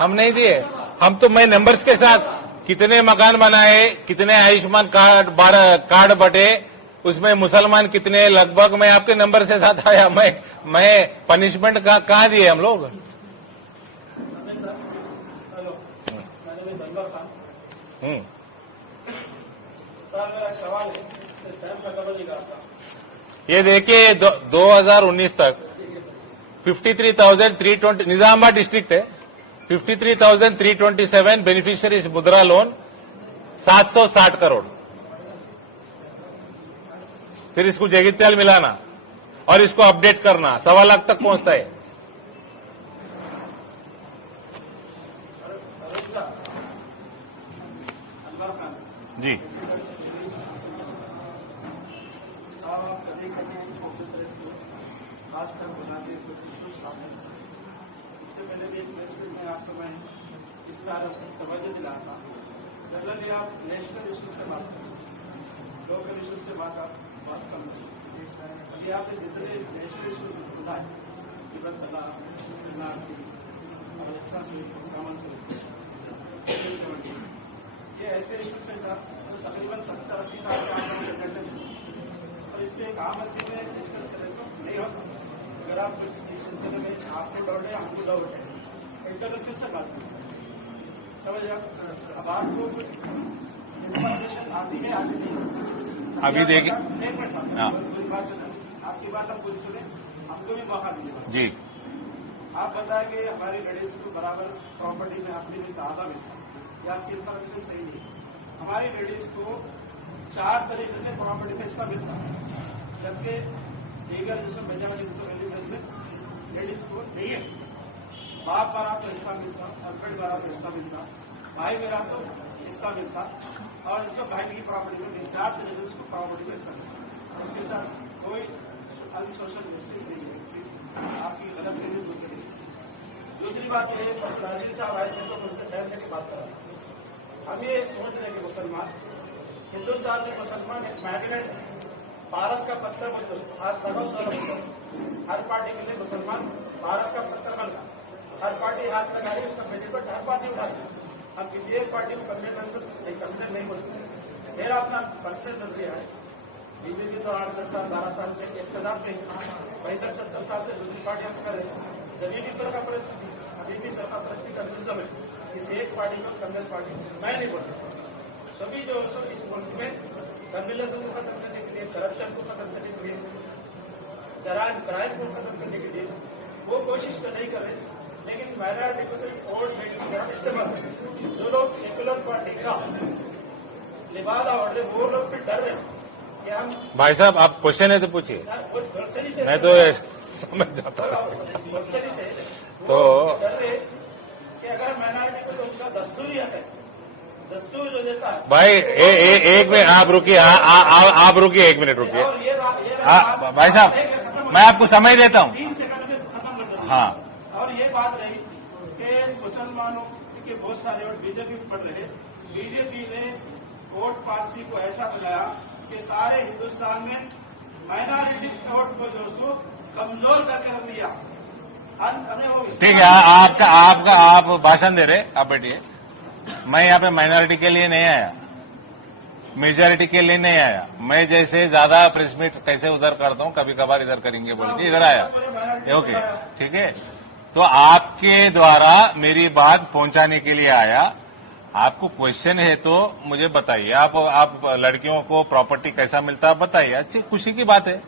हम नहीं दिए। हम तो मैं नंबर्स के साथ कितने मकान बनाए, कितने आयुष्मान कार्ड 12 कार्ड बटे, उसमें मुसलमान कितने, लगभग मैं आपके नंबर से साथ आया। मैं पनिशमेंट कहाँ दिए हम लोग? ये देखिए 2019 तक 53,320 निजामाबाद डिस्ट्रिक्ट है, 53,327 बेनिफिशियरीज मुद्रा लोन, 760 करोड़। फिर इसको जगित्याल मिलाना और इसको अपडेट करना, 1.25 लाख तक पहुंचता है। जी, खासकर बुनियादी इश्यूज सामने। इससे पहले भी एक प्रेस मीट में आपको मैं इस तरह तवज्जो दिलाया था। जनरली आप नेशनल इश्यूज से बात करें, लोकल इश्यूज से बात कम करें। अभी आपने जितने नेशनल इश्यूज उठाए, विगत कला, एनआरसी और एक्सा से कॉमन से, ये ऐसे इश्यूज हैं सर तकरीबन 70-80 साल के आगे और इस पर एक आम आदमी में डिस्कस करें तो नहीं होता। अगर आप इस सिलसिले में आपको डाउट है, हमको डाउट है, इंटरनेशनल से बात करें, समझ आप। अब आपको कुछ इन्फॉर्मेशन आती है, आती नहीं। अभी देखिए, एक मिनट, हाँ, आपकी बात हम पूछ सुने, हमको भी मौका दीजिए जी। आप बताएं कि हमारी लेडीज को बराबर प्रॉपर्टी में अपनी भी आधा मिलता है, या आपकी इन्फॉर्मेशन सही नहीं है। हमारी लेडीज को 4 तरीके से प्रॉपर्टी में हिस्सा मिलता है, जबकि लीगल जिसमें मेजोरिटी में लेडीज को नहीं है। बाप मेरा तो हिस्सा मिलता, हस्बैंड मेरा तो हिस्सा मिलता, भाई मेरा तो हिस्सा मिलता, और इसको भाई की प्रॉपर्टी में चार तरीके उसको प्रॉपर्टी में हिस्सा मिलता। उसके साथ कोई अभी सोशल जस्टिस नहीं है, आपकी गलत फहमी दूर करेगी। दूसरी बात यह है, राजीव साहब आए थे तो उनसे ठहरने की बात करा। हम ये सोच रहे कि मुसलमान हिंदुस्तान में मुसलमान एक मैग्नेट है, पारस का पत्थर बन हर पार्टी के लिए मुसलमान पारस का पत्थर बन रहा, हर पार्टी हाथ लगा रही, उसका बेनिफिट हर पार्टी उठाती है। हम किसी एक पार्टी को कमजोर नहीं बोलते। मेरा अपना पर्सनल नजरिया है, बीजेपी तो 8-10 साल 12 साल में इख्तिलाफ में 65-70 साल से दूसरी पार्टियां कर रही है। जमीनी तौर का परिस्थिति अभी भी तरफा परिस्थिति कंफ्यूजन है, किसी एक पार्टी को कमजोर पार्टी मैं नहीं बोलता। सभी जो इस मुल्क में कम्युनिज्म को खत्म करने के लिए, करप्शन को खत्म करने के लिए, क्राइम को खत्म करने के लिए वो कोशिश तो नहीं कर रहे, लेकिन माइनॉरिटी को सिर्फ वोट देने की तरह इस्तेमाल करें। जो लोग सेकुलर पार्टी का लिबादा ओढ़ रहे वो लोग फिर डर रहे हैं कि हम भाई साहब आप क्वेश्चन है तो पूछिए, मैं तो समझ जाता हूँ। तो डर रहे कि अगर माइनॉरिटी को तो उनका दस्तूर ही आता है, दस्तूर जो देता है भाई एक मिनट आप रुकिए, आप रुकिए, 1 मिनट रुकिए। और ये भाई साहब मैं आपको समय देता हूँ। 3 सेकंड में खत्म कर देता हूं। हाँ और ये बात रही कि मुसलमानों के बहुत सारे वोट बीजेपी को पड़ रहे, बीजेपी ने वोट पॉलिसी को ऐसा बनाया कि सारे हिंदुस्तान में माइनॉरिटी वोट को जो उसको कमजोर करके रख दिया। हमें वो ठीक है, आप भाषण दे रहे, आप बैठिए। मैं यहाँ पे माइनॉरिटी के लिए नहीं आया, मेजॉरिटी के लिए नहीं आया। मैं जैसे ज्यादा प्रेस मीट कैसे उधर करता हूँ, कभी कभार इधर करेंगे बोल के इधर आया। ओके ठीक है, तो आपके द्वारा मेरी बात पहुंचाने के लिए आया। आपको क्वेश्चन है तो मुझे बताइए, आप लड़कियों को प्रॉपर्टी कैसा मिलता है बताइए, अच्छी खुशी की बात है।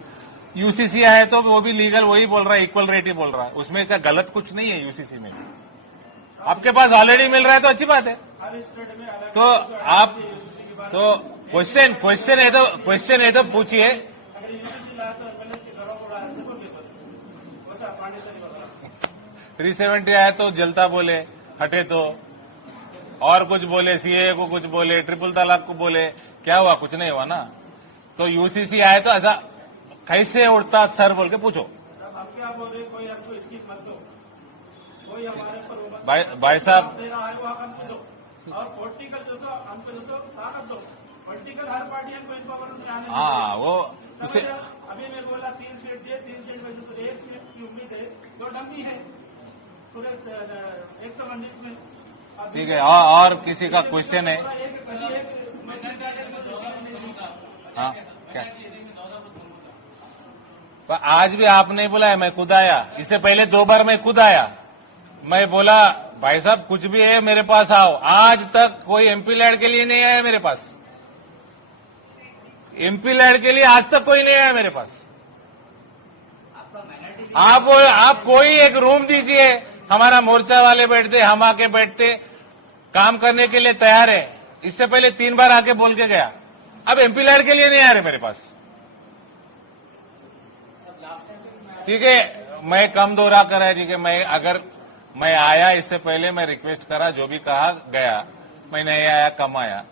यूसीसी आया तो वो भी लीगल वही बोल रहा है, इक्वल रेट ही बोल रहा है, उसमें क्या गलत कुछ नहीं है। यूसीसी में आपके पास ऑलरेडी मिल रहा है तो अच्छी बात है। तो आप तो क्वेश्चन है तो पूछिए। 370 आया तो जलता बोले, हटे तो और कुछ बोले, सीए को कुछ बोले, ट्रिपल तलाक को बोले, क्या हुआ? कुछ नहीं हुआ ना। तो यूसीसी आए तो ऐसा कैसे उड़ता सर बोल के पूछो। अब क्या बोल रहे, कोई आपको स्कीम मत दो, कोई हमारे पर भाई साहब दे रहा है वो हमको दो, और पॉलिटिकल जो तो हमको जो तो ताकत दो। पॉलिटिकल हर पार्टी को इम्पावरमेंट आने दो। हाँ वो अभी मैं बोला 3 सीट दिए, 3 सीट में जो 1 सीट की उम्मीद है तो डमी है पूरे 119 में। ठीक है, और किसी का क्वेश्चन है? हाँ क्या? पर आज भी आपने बुलाया, मैं खुद आया। इससे पहले 2 बार मैं खुद आया। मैं बोला भाई साहब कुछ भी है मेरे पास आओ। आज तक कोई एमपी लैड के लिए नहीं आया मेरे पास, एमपी लैड के लिए आज तक कोई नहीं आया मेरे पास। आप कोई एक रूम दीजिए, हमारा मोर्चा वाले बैठते, हम आके बैठते, काम करने के लिए तैयार है। इससे पहले 3 बार आके बोल के गया, अब एमपी लैड के लिए नहीं आ रहे मेरे पास। ठीक है, मैं कम दोहरा कर है। ठीक है, मैं आया इससे पहले मैं रिक्वेस्ट करा, जो भी कहा गया, मैं नहीं आया, कम आया।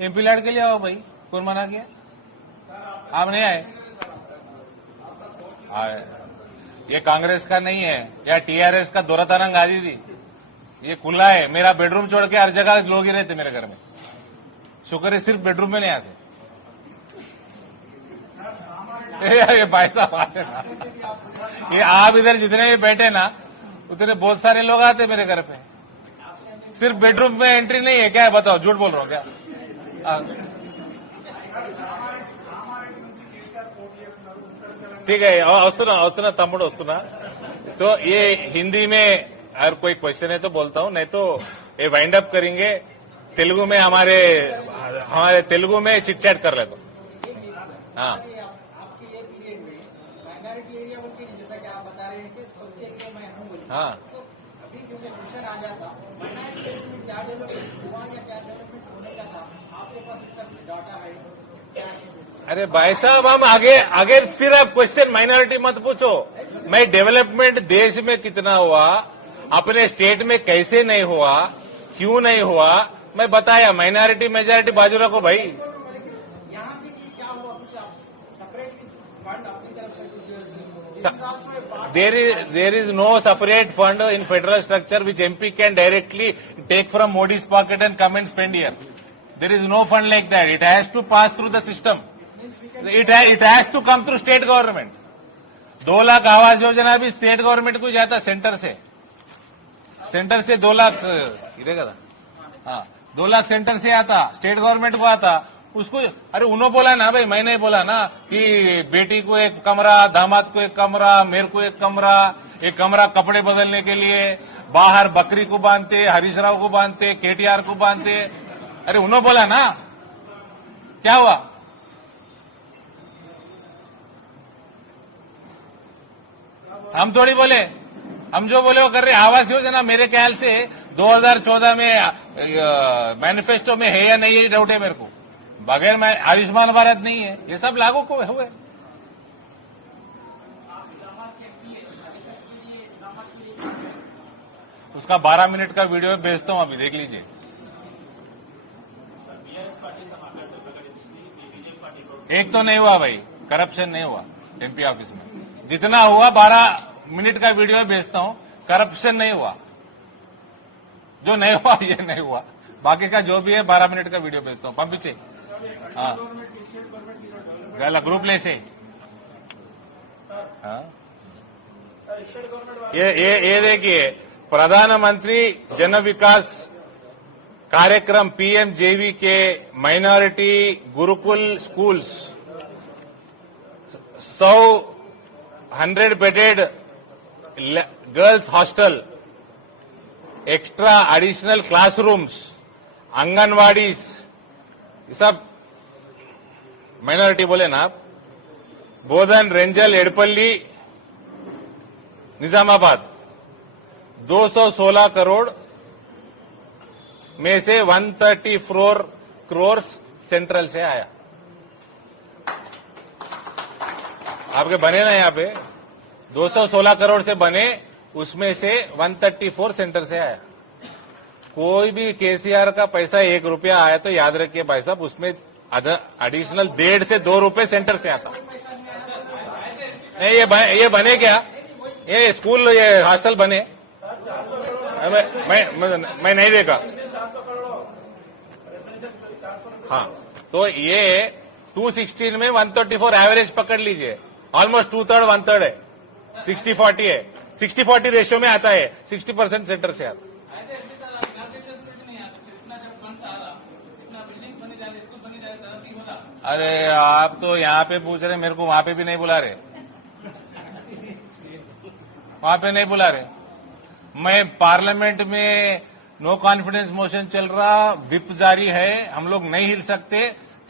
एमपी लैड के लिए आओ भाई, कौन मना किया? आप नहीं आए? ये कांग्रेस का नहीं है या टीआरएस का दोहरा गाजी थी, ये खुला है। मेरा बेडरूम छोड़ के हर जगह लोग ही रहते मेरे घर में। शुक्र है सिर्फ बेडरूम में नहीं आते। ये भाई साहब आते ना, ये आप इधर जितने भी बैठे ना उतने बहुत सारे लोग आते मेरे घर पे। सिर्फ बेडरूम में एंट्री नहीं है क्या है? बताओ, झूठ बोल रहा हूँ क्या? ठीक है, वస్తున్నా తమ్ముడు వస్తున్నా। तो ये हिंदी में अगर कोई क्वेश्चन है तो बोलता हूँ, नहीं तो ये वाइंड अप करेंगे। तेलुगु में हमारे तेलुगु में चिट चैट कर लेते। हाँ आपके ये पीरियड में माइनॉरिटी एरिया बोल के जैसा कि आप बता रहे हैं कि सबके लिए मैं हूँ बोल, हाँ तो अभी जो क्वेश्चन आ जाता माइनॉरिटी एरिया में क्या डेवलपमेंट हुआ या क्या डेवलपमेंट होने का था, आपके पास इसका डाटा है क्या? अरे भाई साहब हम आगे फिर आप क्वेश्चन माइनॉरिटी मत पूछो। मैं डेवलपमेंट देश में कितना हुआ, अपने स्टेट में कैसे नहीं हुआ, क्यों नहीं हुआ, मैं बताया। माइनॉरिटी मेजॉरिटी बाजू रखो भाई। यहाँ पे कि क्या हुआ कुछ आप सेपरेटली फंड अपनी तरफ से कुछ There is no separate fund in federal structure which MP can directly take from Modi's pocket and come and spend here. There is no fund like that. It has to pass through the system. It has to come through state government. 2 lakh Awas Yojana भी state government को जाता, centre से 2 लाख इधर का, हाँ 2 lakh centre से आता, state government को आता उसको। अरे उन्होंने बोला ना भाई, मैं नहीं बोला ना कि बेटी को एक कमरा, दामाद को एक कमरा, मेरे को एक कमरा कपड़े बदलने के लिए, बाहर बकरी को बांधते, हरीश राव को बांधते, केटीआर को बांधते। अरे उन्होंने बोला ना, क्या हुआ? हम थोड़ी बोले, हम जो बोले वो कर रहे। आवास योजना मेरे ख्याल से 2014 में मैनिफेस्टो में है या नहीं, ये डाउट है मेरे को। बगैर में आयुष्मान भारत नहीं है, ये सब लागू को हुए। उसका 12 मिनट का वीडियो भेजता हूं, अभी देख लीजिए। एक तो नहीं हुआ भाई, करप्शन नहीं हुआ एमपी ऑफिस में। जितना हुआ 12 मिनट का वीडियो भेजता हूं, करप्शन नहीं हुआ। जो नहीं हुआ ये नहीं हुआ, बाकी का जो भी है 12 मिनट का वीडियो भेजता हूं। पंपीचे हाँ गला ग्रुप ले से हाँ ये देखिए, प्रधानमंत्री जन विकास कार्यक्रम पीएमजेवी के minority Gurukul schools 100 bedded girls hostel, extra additional classrooms, anganwadis, ये सब माइनॉरिटी बोले ना आप। बोधन, रेंजल, एडपल्ली, निजामाबाद 216 करोड़ में से 134 करोड़ सेंट्रल से आया। आपके बने ना यहाँ पे 216 करोड़ से बने, उसमें से 134 सेंटर से आया। कोई भी केसीआर का पैसा 1 रुपया आया तो याद रखिए भाई साहब, उसमें एडिशनल 1.5 से 2 रुपए सेंटर से आता। नहीं ये बने क्या, ये स्कूल, ये हॉस्टल बने? मैं नहीं देखा। हाँ तो ये 216 में 134 एवरेज पकड़ लीजिए, ऑलमोस्ट 2/3 1/3 है, 60-40 है। 60-40 रेशियो में आता है, 60% सेंटर से आता। अरे आप तो यहाँ पे पूछ रहे, मेरे को वहां पे भी नहीं बुला रहे, वहां पे नहीं बुला रहे। मैं पार्लियामेंट में नो कॉन्फिडेंस मोशन चल रहा, विप जारी है, हम लोग नहीं हिल सकते।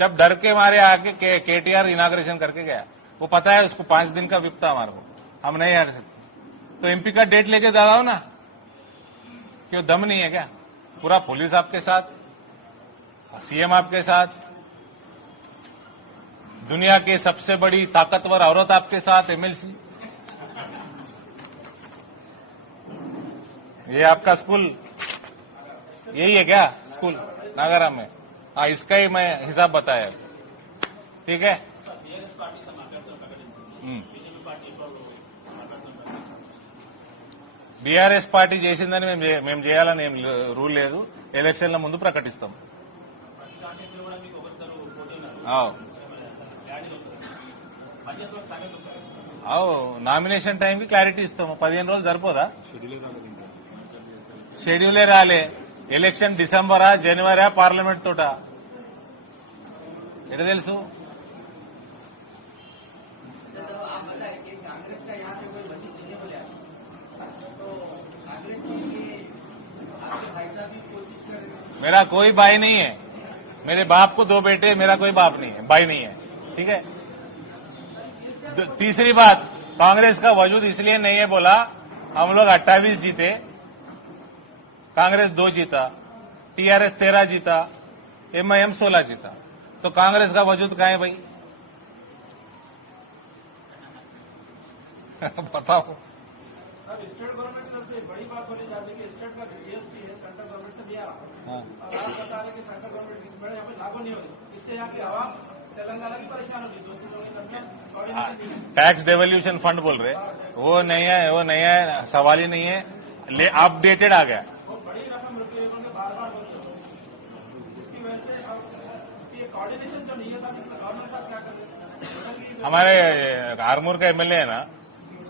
जब डर के मारे आके केटीआर इनाग्रेशन करके गया, वो पता है उसको 5 दिन का विप था हमारे को, हम नहीं हट सकते। तो एमपी का डेट लेके जा रहा हूं ना, क्यों दम नहीं है क्या? पूरा पुलिस आपके साथ, सीएम आपके साथ, दुनिया की सबसे बड़ी ताकतवर औरत आपके साथ, एमएलसी। ये आपका स्कूल यही है क्या स्कूल नागाराम में? हाँ, इसका ही मैं हिसाब बताया, ठीक है। బీఆర్ఎస్ పార్టీ చేసిందని మేము చేయాలని ఏం రూల్ లేదు, ఎలక్షన్ల ముందు ప్రకటిస్తాం. నామినేషన్ టైంకి క్లారిటీ ఇస్తాము. 15 రోజులు సరిపోదా? షెడ్యూలే రాలే. ఎలక్షన్ డిసెంబరా జనవరా పార్లమెంట్ తోట ఎట్లా తెలుసు? मेरा कोई भाई नहीं है, मेरे बाप को 2 बेटे, मेरा कोई बाप नहीं है, भाई नहीं है, ठीक है। तीसरी बात, कांग्रेस का वजूद इसलिए नहीं है बोला, हम लोग 28 जीते, कांग्रेस 2 जीता, टीआरएस 13 जीता, एमआईएम 16 जीता, तो कांग्रेस का वजूद कहाँ है भाई? बताओ। अब स्टेट गवर्नमेंट की तरफ से बड़ी बात बोली जाती है कि स्टेट का जीएसटी है सेंट्रल गवर्नमेंट से दिया हाँ। और आप बता रहे कि सेंट्रल गवर्नमेंट इस बड़े हमें लागू नहीं होगी, इससे यहाँ की आवाम तेलंगाना की परेशान होगी, दोस्तों लोगों के अंदर कोऑर्डिनेशन नहीं है। टैक्स डेवल्यूशन फंड बोल रहे, वो नहीं है, सवाल ही नहीं है, अपडेटेड आ गया। वो बड़ी रकम होती है, उन्होंने बार बार बोलते हो, जिसकी वजह से अब ये कोऑर्डिनेशन जो नहीं है था, गवर्नमेंट साहब क्या कर रहे हैं। हमारे आरमूर का एमएलए है ना,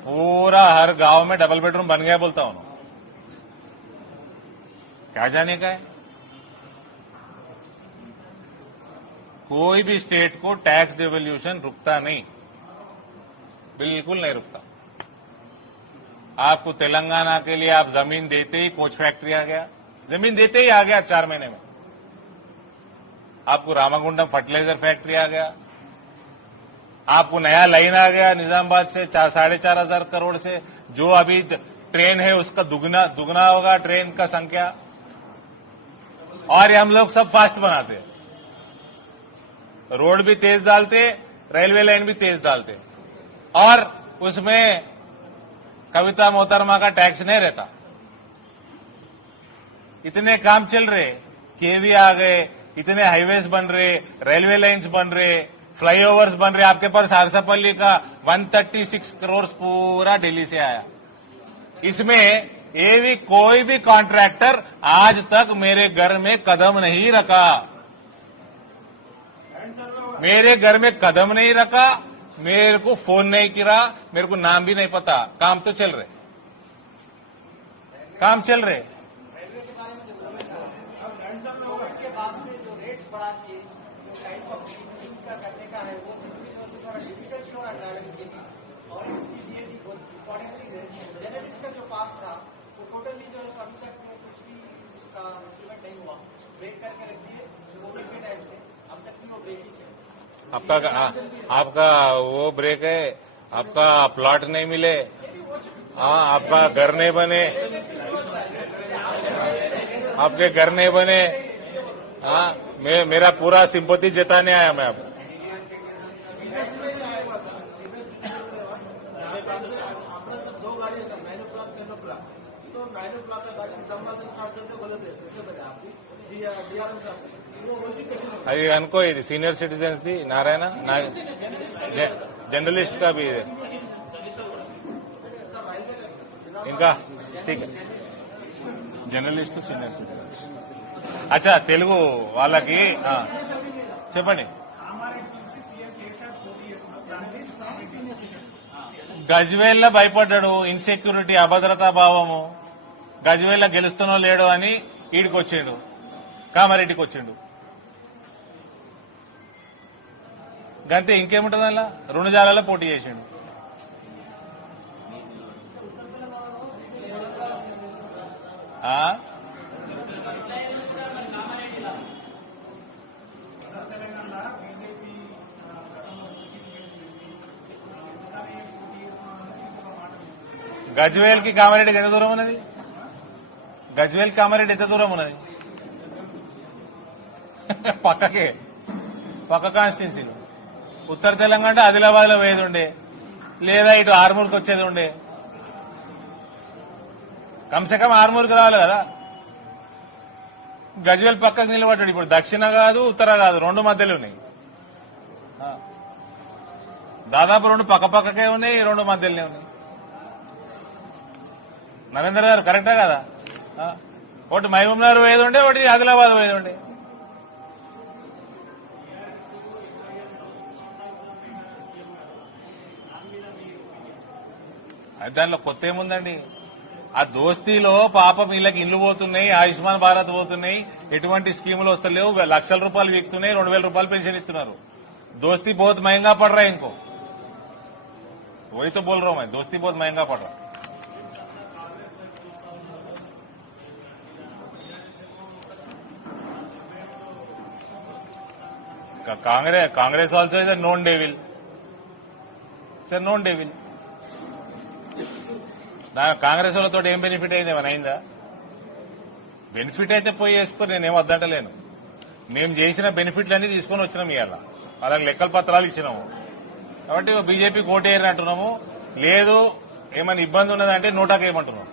पूरा हर गांव में डबल बेडरूम बन गया बोलता हूं, क्या जाने का है। कोई भी स्टेट को टैक्स डेवल्यूशन रुकता नहीं, बिल्कुल नहीं रुकता। आपको तेलंगाना के लिए आप जमीन देते ही कोच फैक्ट्री आ गया, जमीन देते ही आ गया 4 महीने में। आपको रामागुंडम फर्टिलाइजर फैक्ट्री आ गया, आपको नया लाइन आ गया निजामाबाद से 4,500 करोड़ से, जो अभी ट्रेन है उसका दुगना होगा ट्रेन का संख्या। और ये हम लोग सब फास्ट बनाते हैं, रोड भी तेज डालते, रेलवे लाइन भी तेज डालते, और उसमें कविता मोहतरमा का टैक्स नहीं रहता। इतने काम चल रहे, केवी आ गए, इतने हाईवेज बन रहे, रेलवे लाइन्स बन रहे, फ्लाईओवर्स बन रहे। आपके पास सारसापल्ली का 136 करोड़ पूरा दिल्ली से आया। इसमें ये भी कोई भी कॉन्ट्रैक्टर आज तक मेरे घर में कदम नहीं रखा, मेरे घर में कदम नहीं रखा, मेरे को फोन नहीं किया, मेरे को नाम भी नहीं पता। काम तो चल रहे, काम चल रहे। रेलवे के बारे में जो बोले सर, अब कोविड के बाद से जो रेट्स बढ़ा के जो टाइप ऑफ टिकटिंग का करने का है, वो चीज की वजह से थोड़ा डिफिकल्ट हो रहा है ट्रैवलिंग के लिए। और एक चीज ये थी इम्पोर्टेंटली जर्नलिस्ट का जो पास था वो टोटली जो है अभी तक कुछ भी उसका इंप्लीमेंट नहीं हुआ, ब्रेक करके रख दिए कोविड के टाइम से, अब तक भी वो ब्रेक ही है। आपका वो ब्रेक है, आपका प्लॉट नहीं मिले, हाँ, आपका घर नहीं बने, आपके घर नहीं बने, हाँ, मेरा पूरा सिंपैथी जताने आया मैं अब। आपने सब 2 गाड़ी है सर, 9 o'clock 10 o'clock, तो 9 o'clock का गाड़ी निजामाबाद से स्टार्ट करते बोले थे, इससे पहले आपकी डीआरएम साहब वो उसी पे అది అనుకో, ఇది senior citizens the Narayana journalist का भी है ఇంకా జర్నలిస్ట్ సీనియర్ సిటిజన్స్। అచ్చా, తెలుగు వాళ్ళకి చెప్పండి। గజ్వేల్లో భయపడ్డాడు, ఇన్సెక్యూరిటీ, అభద్రతా భావము, గజ్వేల్లో గెలుస్తున్నో లేడో అని ఈడికి వచ్చిండు, కామారెడ్డికి వచ్చిండు, గంతే, ఇంకేముంటుంది అలా, 2 జాగాల్లో పోటీ చేసిండు। గజ్వేల్కి కామారెడ్డికి ఎంత దూరం ఉన్నది? గజ్వేల్ కామారెడ్డి ఎంత దూరం ఉన్నది? పక్కకే, పక్క కాన్స్టిట్యున్సీలు। ఉత్తర తెలంగాణ ఆదిలాబాద్ లో పోయేది ఉండే, లేదా ఇటు ఆర్మూర్కి వచ్చేది ఉండే, కమ్సే కమ్ ఆర్మూర్కి రావాలి కదా। గజ్వేల్ పక్కకు నిలబడ్డాడు, ఇప్పుడు దక్షిణ కాదు ఉత్తర కాదు, 2 మధ్యలో ఉన్నాయి, దాదాపు 2 పక్కకే ఉన్నాయి, 2 మధ్యలోనే ఉన్నాయి। నరేంద్ర గారు కరెక్టా కదా? ఒకటి మహబూబ్ నగర్ పోయేది ఉండే, ఒకటి ఆదిలాబాద్ పోయేది ఉండే। దానిలో కొత్త ఏముందండి? ఆ దోస్తీలో పాపం వీళ్ళకి ఇల్లు పోతున్నాయి, ఆయుష్మాన్ భారత్ పోతున్నాయి, ఎటువంటి స్కీములు వస్తలేవు, లక్షల రూపాయలు వీక్తున్నాయి, 2,000 రూపాయలు పెన్షన్ ఇస్తున్నారు। दोस्ती बहुत महंगा पड़ रहा है इनको, वही तो बोल रहा हूं मैं, दोस्ती बहुत महंगा पड़ रहा है। Congress also is a known devil. It's a known devil. Congress వాళ్ళతో ఏం బెనిఫిట్ అయింది? ఏమైనా అయిందా? బెనిఫిట్ అయితే పోయి వేసుకో, నేనేం వద్దంటలేను. మేము చేసిన బెనిఫిట్లన్నీ తీసుకొని వచ్చినాం, ఇవాళ వాళ్ళకి లెక్కల పత్రాలు ఇచ్చినాము, కాబట్టి బీజేపీకి ఓటేయని అంటున్నాము, లేదు ఏమైనా ఇబ్బంది ఉన్నదంటే నోటాకి ఏమంటున్నావు?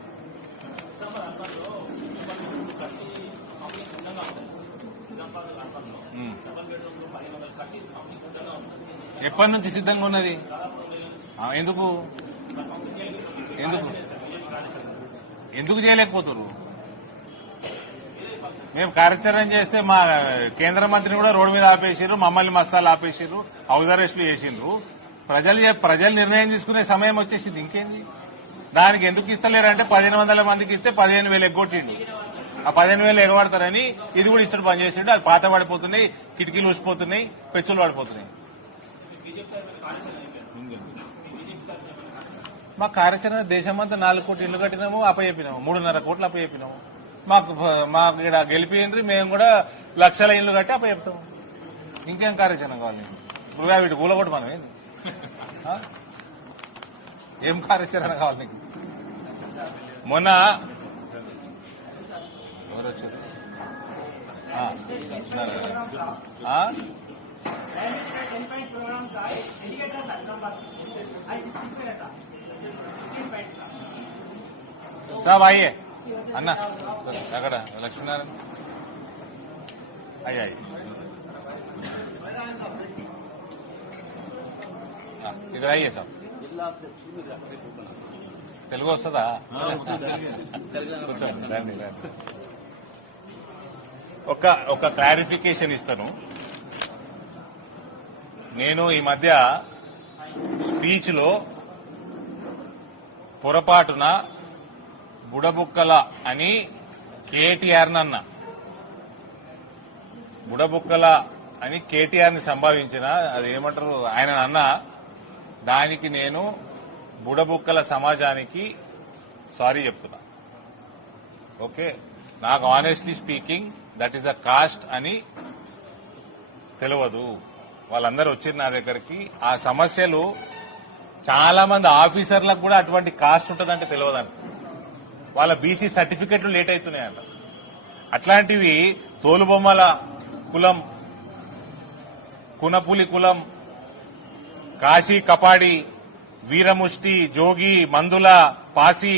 ఎప్పటి నుంచి సిద్ధంగా ఉన్నది? ఎందుకు ఎందుకు ఎందుకు చేయలేకపోతున్నారు? మేము కార్యాచరణ చేస్తే మా కేంద్ర మంత్రిని కూడా రోడ్డు మీద ఆపేసారు, మమ్మల్ని మస్తాలు ఆపేసారు, హౌస్ అరెస్టులు చేసిండ్రు. ప్రజలు నిర్ణయం తీసుకునే సమయం వచ్చేసింది. ఇంకేంది? దానికి ఎందుకు ఇస్తలేరంటే 1500 మందికి ఇస్తే 15,000 ఎగ్గొట్టిండు. ఆ 15,000 ఎగబడతారని ఇది కూడా ఇచ్చడు పని చేసిండు. అది పాత పడిపోతున్నాయి, కిటికీలు ఊసిపోతున్నాయి, పెచ్చులు పడిపోతున్నాయి. మా కార్యాచరణ దేశమంతా 4 కోట్ల ఇళ్లు కట్టినాము, అప్పచెప్పినాము. 3.5 కోట్లు అప్పచెప్పినాము. మాకు ఇక్కడ గెలిపిండ్రి, మేము కూడా లక్షల ఇళ్లు కట్టి అప్పచెప్తాము. ఇంకేం కార్యాచరణ కావాలి? ఇప్పుడు వీటి కూలగొట్టు మనం ఏంది? ఏం కార్యాచరణ కావాలి నీకు? మొన్న ఎవరు వచ్చారు? సాబ్ ఆइए అన్న అక్కడ లక్ష్మీనారాయణ అయ్యాయి ఇద్దరు అయ్యే సాబ్ తెలుగు వస్తుందా? ఒక క్లారిఫికేషన్ ఇస్తాను. నేను ఈ మధ్య స్పీచ్ లో పొరపాటున బుడబుక్కల అని కేటీఆర్ నన్న బుడబుక్కల అని కేటీఆర్ ని సంభావించిన అది ఏమంటారు ఆయన అన్న దానికి నేను బుడబుక్కల సమాజానికి సారీ చెప్తున్నా. ఓకే, నాకు honestly speaking that is a cost అని తెలియదు. వాళ్ళందరూ వచ్చారు నా దగ్గరికి. ఆ సమస్యలు చాలా మంది ఆఫీసర్లకు కూడా అటువంటి కాస్ట్ ఉంటుందంటే తెలియదంట. వాళ్ళ బీసీ సర్టిఫికెట్లు లేట్ అవుతున్నాయంట. అట్లాంటివి తోలుబొమ్మల కులం, కునపులి కులం, కాశీ కపాడి, వీరముష్టి, జోగి, మందుల, పాసి,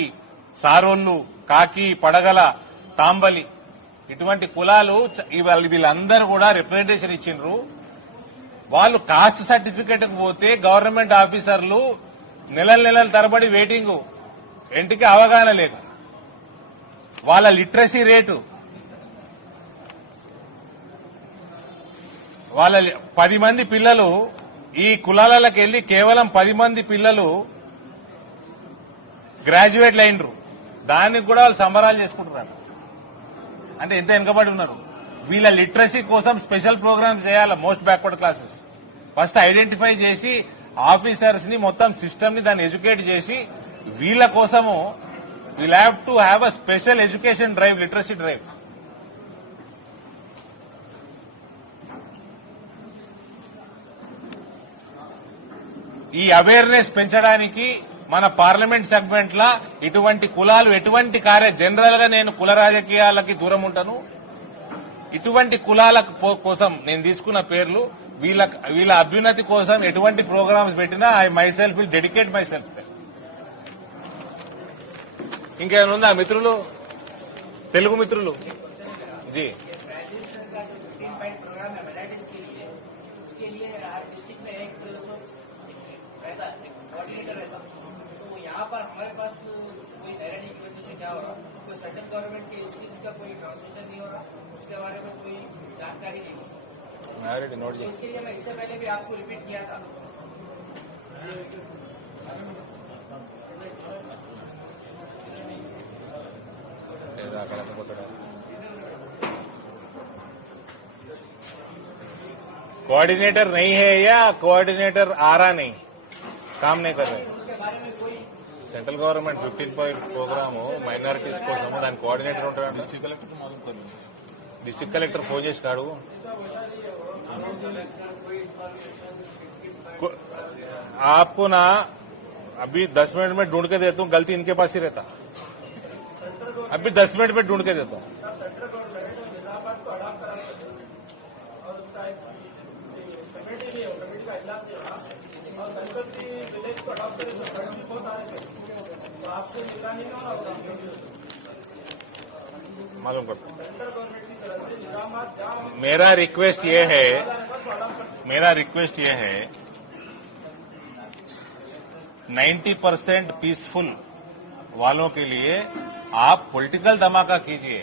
సారోళ్లు, కాకి, పడగల, తాంబలి ఇటువంటి కులాలు వీళ్ళందరూ కూడా రిప్రజెంటేషన్ ఇచ్చిండ్రు. వాళ్ళు కాస్ట్ సర్టిఫికెట్ కు పోతే గవర్నమెంట్ ఆఫీసర్లు నెలల తరబడి వెయిటింగ్, ఇంటికి అవగాహన లేదు. వాళ్ళ లిటరసీ రేటు వాళ్ళ 10 మంది పిల్లలు ఈ కులాలకు వెళ్లి కేవలం 10 మంది పిల్లలు గ్రాడ్యుయేట్లు అయినరు. దానికి కూడా వాళ్ళు సంబరాలు చేసుకుంటున్నారు. అంటే ఎంత వెనుకబడి ఉన్నారు. వీళ్ళ లిటరసీ కోసం స్పెషల్ ప్రోగ్రామ్స్ చేయాలి. Most backward classes first identify చేసి ఆఫీసర్స్ ని మొత్తం సిస్టమ్ ని దాన్ని ఎడ్యుకేట్ చేసి వీళ్ళ కోసము we'll have to have a special education drive, literacy drive. ఈ అవేర్నెస్ పెంచడానికి మన పార్లమెంట్ సెగ్మెంట్ లా ఇటువంటి కులాలు ఎటువంటి జనరల్ గా నేను కుల రాజకీయాలకి దూరం ఉంటాను. ఇటువంటి కులాల కోసం నేను తీసుకున్న పేర్లు వీళ్ళ అభ్యున్నతి కోసం ఎటువంటి ప్రోగ్రామ్స్ పెట్టినా I my self will dedicate my self. ఇంకేమైనా ఉందా మిత్రులు, తెలుగు మిత్రులు? జీ कोऑर्डिनेटर रहता तो यहाँ पर हमारे पास कोई डायरेक्ट की वजह से क्या हो रहा, कोई सेंट्रल गवर्नमेंट के स्कीम्स का कोई ट्रांसलेशन नहीं हो रहा, उसके बारे में कोई जानकारी नहीं हो. तो इसके लिए मैं इससे पहले भी आपको रिपीट किया था. कोऑर्डिनेटर नहीं है या कोऑर्डिनेटर आ रहा नहीं, काम नहीं कर रहे. Central government 15 point programme minorities కోసం దాని కోఆర్డినేటర్ ఉంటాడు. డిస్ట్రిక్ట్ కలెక్టర్ ఫోన్ చేసి కాడు. आपको ना अभी 10 मिनट में ढूंढ के देता हूँ, गलती इनके पास ही रहता. अभी 10 मिनट में ढूंढ के देता हूँ. और संसदीय विलेज को अडॉप्ट करे तो फंड भी बहुत आ रहे थे, तो आपको निगरानी नहीं हो रहा मालूम करता हूं। सेंट्रल गवर्नमेंट की तरफ से निजामात जहाँ मेरा रिक्वेस्ट ये है 90% पीसफुल वालों के लिए आप पॉलिटिकल धमाका कीजिए,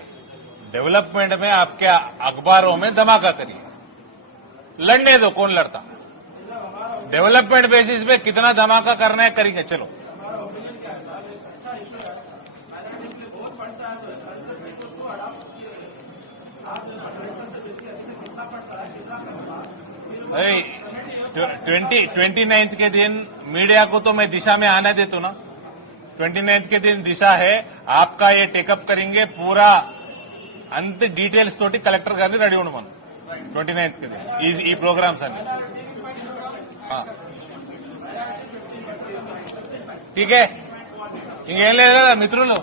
डेवलपमेंट में आपके अखबारों में धमाका करिए, लड़ने दो, कौन लड़ता। डेवलपमेंट बेसिस पे कितना धमाका करना है करेंगे, चलो। भाई 29 के दिन मीडिया को तो मैं दिशा में आने देता हूं ना। 29 के दिन दिशा है, आपका ये टेकअप करेंगे पूरा अंत डीटेल्स तोटी कलेक्टर गारी रेडी ఉండు మనం 29 के दिन ఈ ప్రోగ్రామ్స్ అన్ని ठीक है ఇంకేం లేదు కదా మిత్రులు,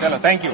చలో థ్యాంక్ యూ।